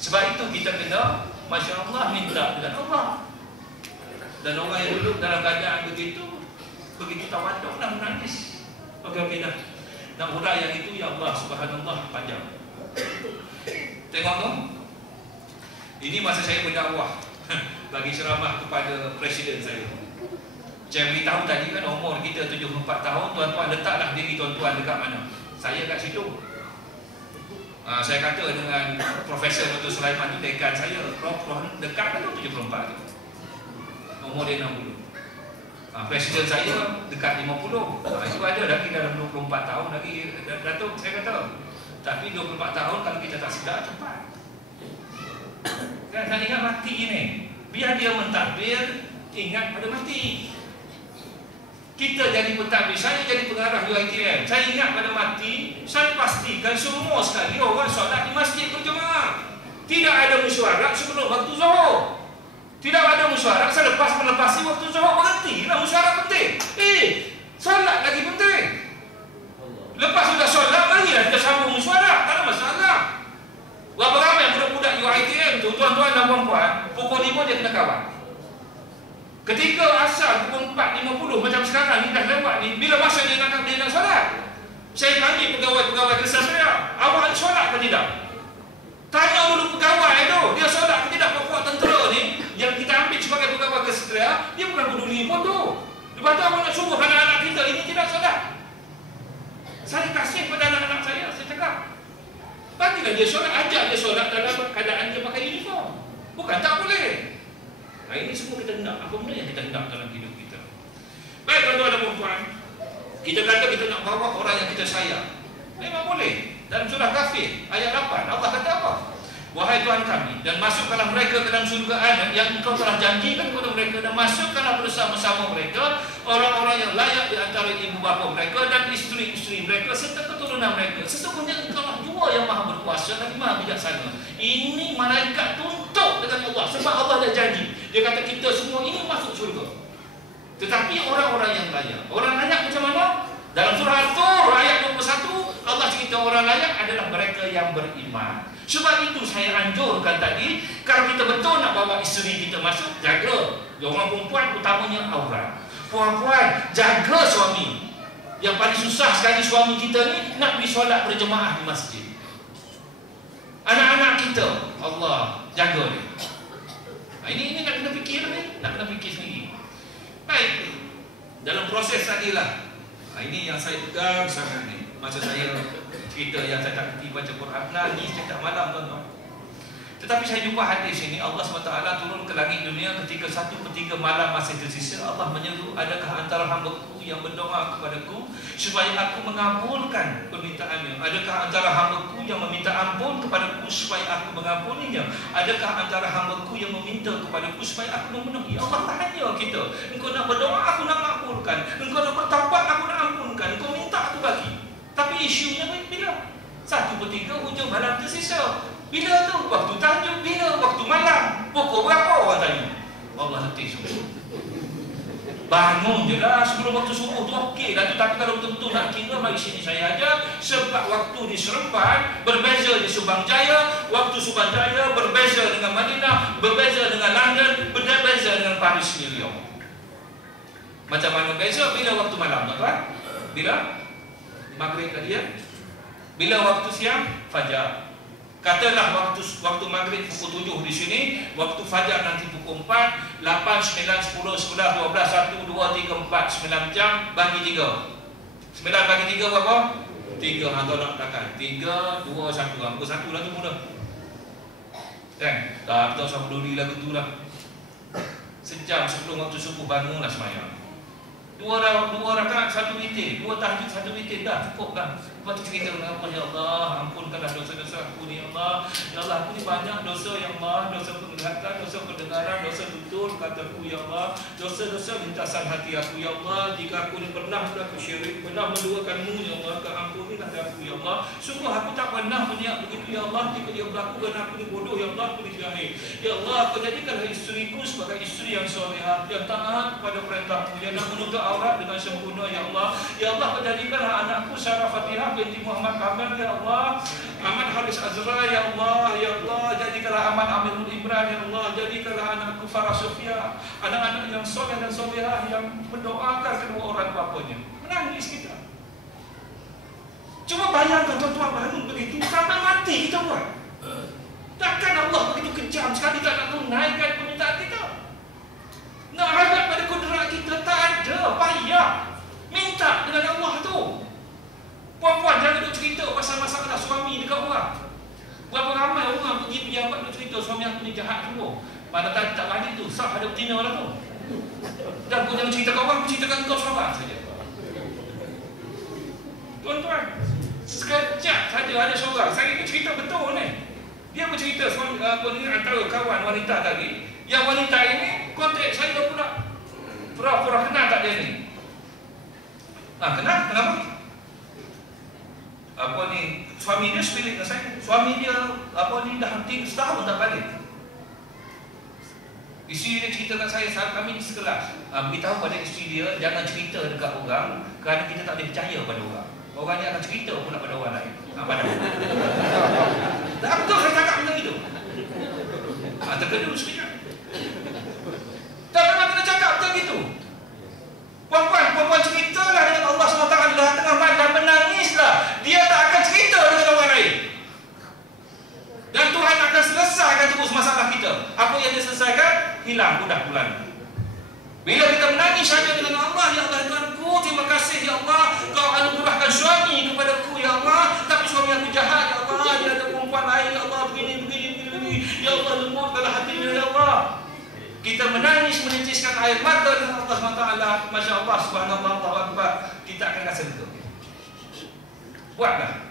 Sebab itu kita kena, Masya Allah, minta dengan Allah. Dan orang yang duduk dalam keadaan begitu tawaduk dan menangis. Okey dah. Nak hurah yang itu, ya Allah, subhanallah, panjang. Tengok tu. Ini masa saya berdakwah bagi ceramah kepada presiden saya. Saya beritahu tadi kan umur kita 74 tahun, tuan-tuan letaklah diri tuan-tuan dekat mana. Saya kat situ. Saya kata dengan Profesor Dr. Sulaiman tu, dekan saya, Prof dekat kan tu 74 tu. Umur dia 60. Presiden saya dekat 50. Itu ada lagi dalam 24 tahun lagi Datuk, saya kata. Tapi 24 tahun kalau kita tak sedar, cepat. Kan nak ingat mati ini. Biar dia mentadbir, ingat pada mati. Kita jadi pentadbir, saya jadi pengarah UiTM. Saya ingat pada mati, saya pastikan semua sekali orang solat di masjid berjemaah. Tidak ada mesyuarat sebelum waktu zuhur. Tidak ada mesyuarat selepas melepasi waktu zuhur, berhentilah mesyuarat penting. Solat lagi penting. Lepas sudah solat, marilah kita sambung mesyuarat, tak ada masalah. Berapa ramai budak-budak UiTM tu, tuan-tuan dan puan-puan, pukul 5 dia kena kawal. Ketika asal pukul 4.50 macam sekarang ni dah lewat ni, bila masa dia nak solat, saya panggil pegawai-pegawai kesal saya, awak solat ke tidak? Tanya dulu pegawai tu, dia solat ke tidak? Pokok tentera ni yang kita ambil sebagai pegawai kesatria, dia bukan peduli pun tu. Lepas tu awak nak suruh anak-anak kita ini tidak solat. Saya kasih pada anak-anak saya cakap, bagilah dia solat, ajak dia solat dalam keadaan dia pakai uniform. Bukan tak boleh. Nah, ini semua kita hendak. Apa benda yang kita hendak dalam hidup kita? Baik tuan-tuan dan puan-puan, kita kata kita nak bawa orang yang kita sayang, memang boleh. Dalam surah Kafir ayat 8 Allah kata apa? Wahai Tuhan kami, dan masukkanlah mereka ke dalam surga anak yang engkau telah janjikan kepada mereka, dan masukkanlah bersama-sama mereka orang-orang yang layak di antara ibu bapa mereka dan isteri-isteri mereka serta keturunan mereka. Sesungguhnya engkau lah Jua yang maha berkuasa dan maha bijaksana. Ini malaikat tuntut dengan Allah, sebab Allah dah janji. Dia kata kita semua ini masuk surga. Tetapi orang-orang yang layak, orang layak macam mana? Dalam surah At-Tur ayat 21 Allah cerita orang layak adalah mereka yang beriman. Sebab itu saya anjurkan tadi, kalau kita betul nak bawa isteri kita masuk, jaga. Orang perempuan utamanya aurat. Puan-puan, jaga suami. Yang paling susah sekali suami kita ni nak pergi solat berjemaah di masjid. Anak-anak kita, Allah jaga dia. Ini nak kena fikir ni, nak kena fikir sendiri. Baik, dalam proses tadilah, ini yang saya pegang sangat ni. Masa saya cerita yang saya tak kerti baca Quran, nangis setiap malam tuan-tuan. Tetapi saya jumpa hadis ini, Allah SWT turun ke langit dunia ketika 1/3 malam masih tersisa. Allah menyeru, adakah antara hamba-Ku yang berdoa kepadaku supaya aku mengabulkan permintaannya? Adakah antara hamba-Ku yang meminta ampun kepadaku supaya aku mengampuninya? Adakah antara hamba-Ku yang meminta kepadaku supaya aku memenuhi? Allah tanya kita, engkau nak berdoa, aku nak mengabulkan. Engkau nak bertaubat, aku nak ampunkan. Engkau minta, aku bagi. Tapi isunya bila? 1/3 hujung malam tersisa. Bila tu? Waktu tahajud. Bila? Waktu malam. Pukul berapa orang tanya? Allah letih semua. Bangun je lah sebelum waktu subuh tu okey dah tu. Tapi kalau betul-betul nak kira, mari sini saya ajar. Sebab waktu di Seremban berbeza di Subang Jaya, waktu Subang Jaya berbeza dengan Madinah, berbeza dengan London, berbeza dengan Paris, New York. Macam mana beza? Bila waktu malam tuan-tuan? Bila? maghrib tadi ya. Bila waktu siang, fajar. Katalah waktu maghrib pukul 7 di sini, waktu fajar nanti pukul 4, 8, 9, 10, 11, 12, 1, 2, 3, 4, 9 jam bagi 3. 9 bagi 3 berapa? 3. Hang nak takkan 3, 2, 1. Pukul 1 lah tu mula. Kan? Tak tahu siapa duri lagu tu lah. Sejam sebelum waktu subuh bangunlah semayang. 2 rakaat 1 witir, 2 tahajud 1 witir dah cukup kan. Lepas tu cerita dengan Allah, ya Allah, ampunkanlah dosa-dosa aku ni ya Allah. Ya Allah, aku ni banyak dosa ya Allah, dosa penglihatan, dosa pendengaran, dosa tutur kataku ya Allah, dosa-dosa lintasan hati aku ya Allah. Jika aku ni pernah berlaku syirik, pernah menduakanmu ya Allah, ampunilah aku ya Allah. Sungguh aku tak pernah berniat begitu ya Allah. Jika dia berlaku kerana aku ni bodoh ya Allah, aku ni jahil. Ya Allah, aku jadikanlah isteriku sebagai isteri yang solehah, yang taat kepada perintahmu, yang nak menutup aurat dengan sempurna ya Allah. Ya Allah, jadikanlah anakku Sarah Fatihah binti Muhammad Kamil ya Allah, Ahmad Haris Azra ya Allah. Ya Allah, jadikanlah Ahmad Amirul Imran ya Allah. Jadikanlah anakku Farah Sofia, anak-anak yang soleh dan solehah yang mendoakan kedua orang bapanya. Menangis kita. Coba bayangkan tuan-tuan, bangun begitu sampai mati kita buat. Takkan Allah begitu kejam sekali tak nak tunaikan permintaan kita? Nak harap pada kudrat kita tak ada, payah minta dengan Allah tu. Puan-puan jangan duk cerita pasal masalah suami dekat orang. Berapa ramai orang pergi pejabat duk cerita suami aku ni jahat semua. Mana tadi tak balik tu, sah ada betina lah tu. Dan kau jangan cerita kat orang, ceritakan kau sahabat saja. Tuan-tuan, sekejap saja ada seorang, saya cerita betul ni. Dia bercerita suami apa ni antara kawan wanita tadi. Yang wanita ini kontak saya pula. Pura-pura kenal tak dia ni? Kenal? Kenapa? Apa ni, suami dia sepilik dengan saya. Suami dia apa ni dah henti setahun tak balik. Isteri dia cerita kat saya, saat kami di sekelas, beritahu pada isteri dia jangan cerita dekat orang kerana kita tak boleh percaya pada orang. Orang ni akan cerita pula pada orang lain. Pada tak betul saya cakap macam itu. Terkejut sekejap. Tak memang kena cakap macam itu. Puan-puan ceritalah dengan Allah SWT tengah malam menangislah. Dia tak akan cerita dengan orang lain. Dan Tuhan akan selesaikan terus masalah kita. Apa yang dia selesaikan, hilang mudah bulan. Bila kita menangis saja dengan Allah, ya Allah Tuhanku, terima kasih ya Allah, kau anugerahkan suami kepadaku ya Allah. Tapi suami aku jahat ya Allah, dia ada perempuan lain ya Allah, begini. Ya Allah, lembutkanlah hatinya ya Allah. Kita menangis menitiskan air mata dengan Allah SWT. Masya Allah, subhanallah, Allahu Akbar. Kita akan rasa betul. Buatlah.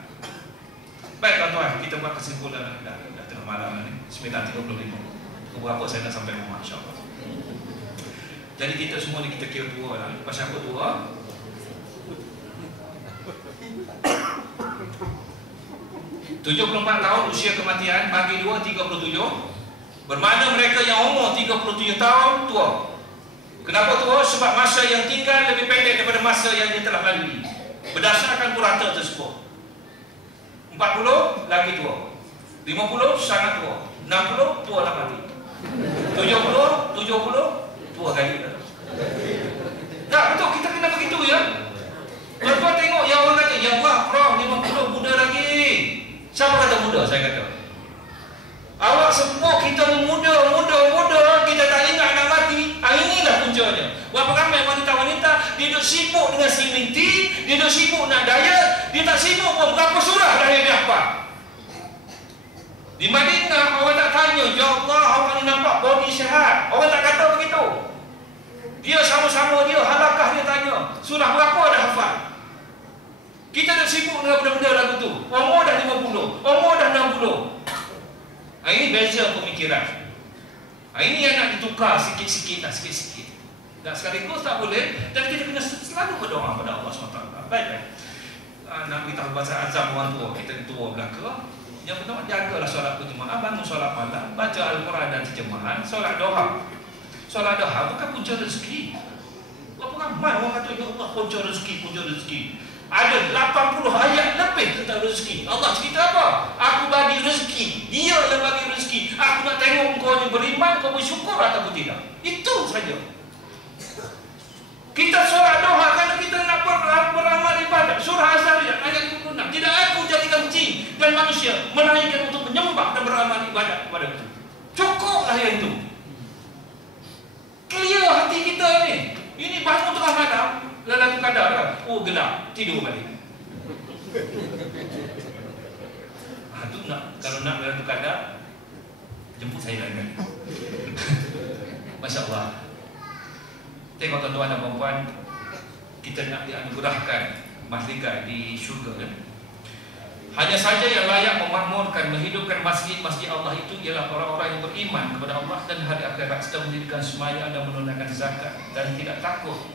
Baik tuan-tuan, kita buat kesimpulan dah tengah malam ni 9.35. Berapa saya dah sampai rumah insya-Allah. Jadi kita semua ni kita kira tua lah. Pasal apa tua? ...74 tahun usia kematian, bagi 2, 37. Bermakna mereka yang umur 37 tahun tua. Kenapa tua? Sebab masa yang tinggal lebih pendek daripada masa yang dia telah lalui. Berdasarkan purata tersebut. 40 lagi tua, 50 sangat tua, 60 tua lah mati, 70 tua kali dah. Tak betul, kita kena begitu ya. Tuan-tuan tengok yang orang kata, ya Allah, Prof 50 muda lagi. Siapa kata muda? Saya kata awak semua kita muda, kita tak ingat nak mati. Inilah puncanya. Berapa ramai wanita-wanita, dia duduk sibuk dengan slimming tea, dia duduk sibuk nak diet, dia tak sibuk pun berapa surah dah dia apa. Di Madinah orang tak tanya, ya Allah, awak ni nampak body sihat. Orang tak kata begitu. Dia sama-sama dia, halakah dia tanya, surah berapa dah hafal. Kita dah sibuk dengan benda-benda lagu tu. Umur dah 50, umur dah 60. Ini beza pemikiran. Ini yang nak ditukar sikit-sikit. Dan sekaligus tak boleh. Dan kita kena selalu berdoa pada Allah SWT. Baik. Nak beritahu bahasa azam orang tua, kita tua belaka. Yang pertama, jagalah solat berjemaah, bangun solat malam, baca Al-Quran dan terjemahan, solat doha. Solat doha bukan punca rezeki. Berapa ramai orang kata, ya Allah, punca rezeki. Ada 80 ayat lebih tentang rezeki. Allah cerita apa? Aku bagi rezeki, dia yang bagi rezeki. Aku nak tengok kau ni beriman, kau bersyukur ataupun tidak. Itu saja. Kita solat doha kerana kita nak beramal ibadat. Surah Az-Zariyat manusia, melainkan untuk menyembah dan beramal ibadat kepada itu. Cukuplah yang itu. Clear hati kita ni. Ini bangun tengah malam, Lailatul Qadar kan? Oh gelap, tidur balik. Itu nak, kalau nak Lailatul Qadar, jemput saya lain kali. Masya Allah. Tengok tuan-tuan dan puan-puan, kita nak dianugerahkan mahligai di syurga kan? Hanya saja yang layak memakmurkan, menghidupkan masjid-masjid Allah itu ialah orang-orang yang beriman kepada Allah dan hari akhirat, sedang mendirikan sembahyang dan menunaikan zakat dan tidak takut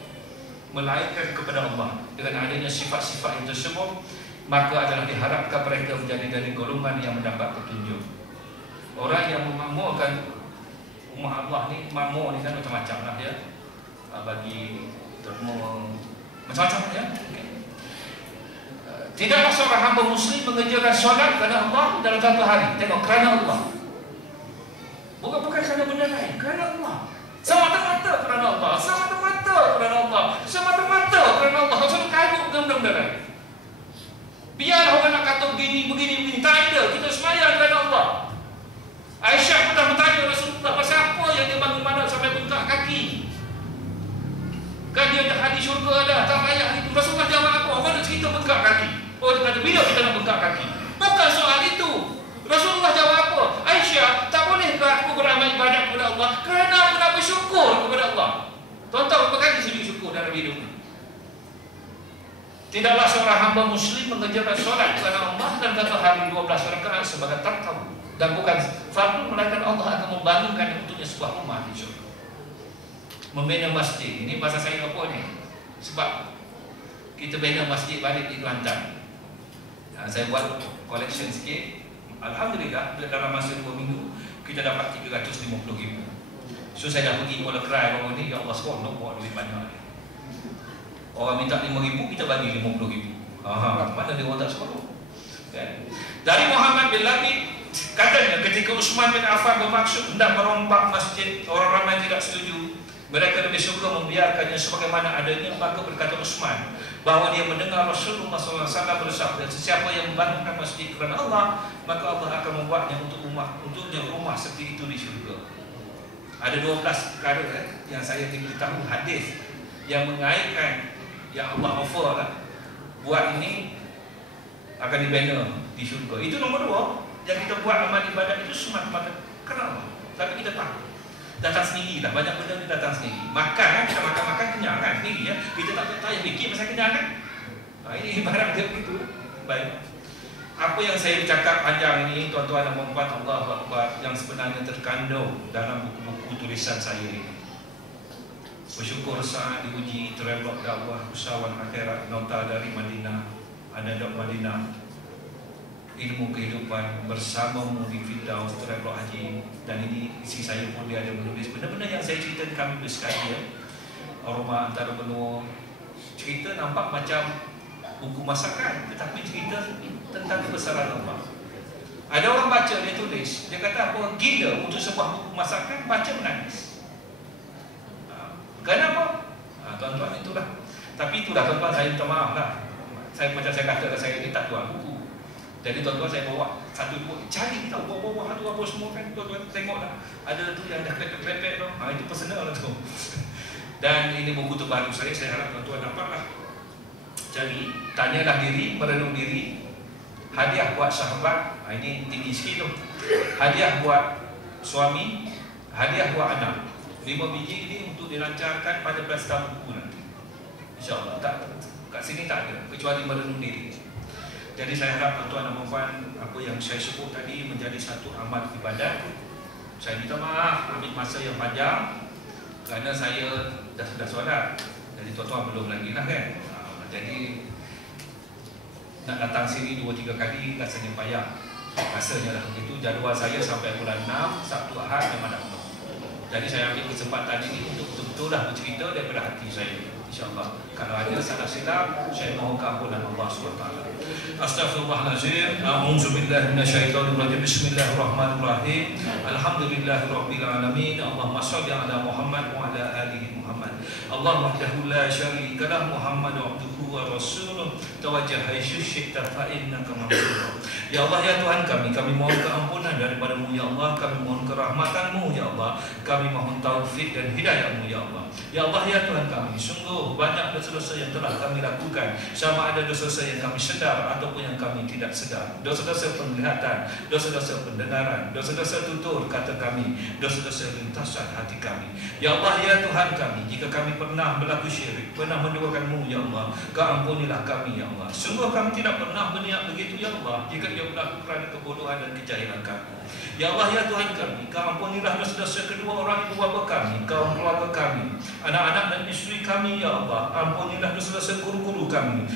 melainkan kepada Allah. Dengan adanya sifat-sifat yang tersebut, maka adalah diharapkan mereka menjadi dari golongan yang mendapat petunjuk. Orang yang memakmurkan umat Allah ni, makmur ni kan macam-macam lah ya, bagi macam-macam ya. Tidaklah seorang hamba muslim mengerjakan solat kerana Allah dalam satu hari. Tengok, kerana Allah. Bukan kerana benda lain, kerana Allah. Semata-mata kerana Allah, semata-mata kerana Allah, semata-mata kerana Allah. Tak usah kagum dengan benda-benda lain. Biarlah orang nak kata begini, tak ada. Kita sembahyang kerana Allah. Aisyah pernah bertanya Rasulullah, pasal apa yang dia bangun malam sampai bengkak kaki? Kan dia dah hadis syurga dah, tak payah itu. Rasulullah jawab apa? Orang nak cerita bengkak kaki. Oh, dia kata, bila kita nak bengkak kaki? Bukan soal itu. Rasulullah jawab apa? Aisyah, tak bolehkah aku beramal ibadat kepada Allah kerana aku nak bersyukur kepada Allah? Tuan-tuan, berapa kali sujud syukur dalam hidup ini? Tidaklah seorang hamba muslim mengerjakan solat kerana Allah dan satu hari 12 rakaat sebagai tatawwu, dan bukan fardu, melainkan Allah akan membangunkan untuknya sebuah rumah di syurga. Membina masjid, ini bahasa saya apa ni? Sebab kita bina masjid balik di Kelantan. Saya buat collection sikit. Alhamdulillah dalam masa 2 minggu kita dapat 350,000. So saya dah pergi Kuala Kerai orang ni, ya Allah seronok bawa duit banyak ni. Orang minta 5,000, kita bagi 50,000. Mana dia orang tak seronok kan? Dari Muhammad bin Labid katanya, ketika Uthman bin Affan bermaksud hendak merombak masjid, orang ramai tidak setuju. Mereka lebih suka membiarkannya sebagaimana adanya. Maka berkata Uthman bahawa dia mendengar Rasulullah SAW bersabda, sesiapa yang membangunkan masjid kerana Allah, maka Allah akan membuatnya untuknya rumah seperti itu di syurga. Ada 12 perkara yang saya beritahu hadis yang mengaitkan yang Allah offer lah, buat ini akan dibina di syurga. Itu nombor 2. Yang kita buat amal ibadat itu semata-mata kerana Allah. Tapi kita tahu datang sendiri lah, banyak benda ni datang sendiri. Makan kan, kita makan kenyang kan sendiri ya. Kita tak payah fikir pasal kenyang kan. Ini ibarat dia begitu. Baik. Apa yang saya bercakap panjang ini, tuan-tuan dan puan-puan, Allah Akbar, yang sebenarnya terkandung dalam buku-buku tulisan saya ini. Bersyukur saat diuji Travelog Dakwah Usahawan Akhirat, nota dari Madinah, Anadok Madinah, ilmu kehidupan bersamamu di Firdaus Travelog Haji. Dan ini isi saya pun dia ada menulis benda-benda yang saya cerita kami bersekali ya. Aroma antara benua, cerita nampak macam buku masakan, tetapi cerita tentang kebesaran Allah. Ada orang baca, dia tulis, dia kata apa, gila untuk sebuah buku masakan, baca menangis. Kenapa? Tuan-tuan, itulah. Tapi itulah tuan-tuan, saya minta maaf lah. Saya macam saya kata, saya ni tak jual buku. Jadi tuan-tuan saya bawa satu buku, cari tahu bawa-bawa satu apa semua kan, tuan-tuan tengoklah. Ada tu yang dah klepek-klepek tu. Itu personal lah tu. Dan ini buku terbaru saya harap tuan-tuan dapatlah. Cari, tanyalah diri, merenung diri. Hadiah buat sahabat, ini tinggi sikit tu. Hadiah buat suami, hadiah buat anak. 5 biji ini untuk dilancarkan pada pesta buku nanti. InsyaAllah. Kat sini tak ada, kecuali merenung diri. Jadi saya harap tuan-tuan dan puan, apa yang saya sebut tadi menjadi satu amal ibadat. Saya minta maaf ambil masa yang panjang kerana saya dah sudah solat. Jadi tuan-tuan belum lagi lah kan. Jadi nak datang sini 2-3 kali rasanya payah. Rasanya lah begitu. Jadual saya sampai bulan 6, Sabtu Ahad memang dah penuh. Jadi saya ambil kesempatan ini untuk betul-betul lah bercerita daripada hati saya. InsyaAllah. Kalau ada salah silap, saya mohon keampunan Allah SWT. Astaghfirullahaladzim. A'udzubillahi minasyaitonirrajim. Bismillahirrahmanirrahim. Alhamdulillahirabbil alamin. Allahumma shalli ala Muhammad wa ala alihi Muhammad. Allah wahdahu la syarika lah, Muhammad abduhu wa rasuluh, tawajjah haitsu syi'ta fa innaka maghfur. Ya Allah, ya Tuhan kami mohon keampunan daripada-Mu ya Allah, kami mohon kerahmatan-Mu ya Allah, kami mohon taufik dan hidayah-Mu ya Allah. Ya Allah, ya Tuhan kami, sungguh banyak dosa-dosa yang telah kami lakukan, sama ada dosa-dosa yang kami sedar ataupun yang kami tidak sedar. Dosa-dosa penglihatan, dosa-dosa pendengaran, dosa-dosa tutur kata kami, dosa-dosa lintasan hati kami. Ya Allah, ya Tuhan kami, jika kami pernah berlaku syirik, pernah menduakan-Mu ya Allah, keampunilah kami ya Allah. Sungguh kami tidak pernah berniat begitu ya Allah, jika ia berlaku kerana kebodohan dan kejahilan kami. Ya Allah, ya Tuhan kami, keampunilah dosa-dosa kedua orang ibu bapa kami, kaum keluarga kami, anak-anak dan isteri kami ya Allah. Ampunilah dosa-dosa guru-guru kami,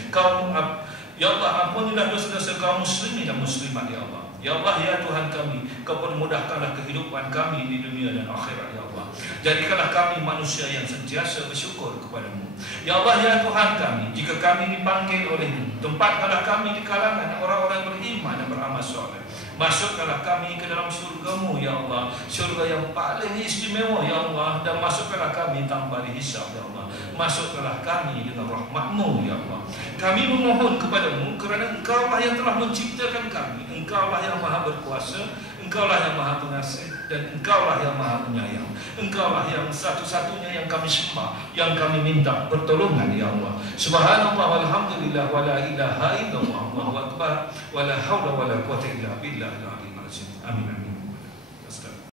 ya Allah, ampunilah dosa-dosa kaum muslimin dan muslimat ya Allah. Ya Allah, ya Tuhan kami, Kau permudahkanlah kehidupan kami di dunia dan akhirat ya Allah. Jadikanlah kami manusia yang sentiasa bersyukur kepada-Mu. Ya Allah, ya Tuhan kami, jika kami dipanggil oleh-Mu, tempatkanlah kami di kalangan orang-orang beriman dan beramal soleh. Masukkanlah kami ke dalam syurga-Mu ya Allah, syurga yang paling istimewa ya Allah, dan masukkanlah kami tanpa dihisab ya Allah. Masukkanlah kami dengan rahmat-Mu ya Allah. Kami memohon kepada-Mu kerana Engkau-lah yang telah menciptakan kami, Engkau-lah yang maha berkuasa, Engkau-lah yang maha pengasih, dan Engkau-lah yang maha penyayang. Engkau-lah yang satu-satunya yang kami sembah, yang kami minta pertolongan ya Allah. Subhanallah walhamdulillah wa la ilaha illallah wallahu akbar wa la haula wa la quwwata illa billahil aliyyil azim. Amin.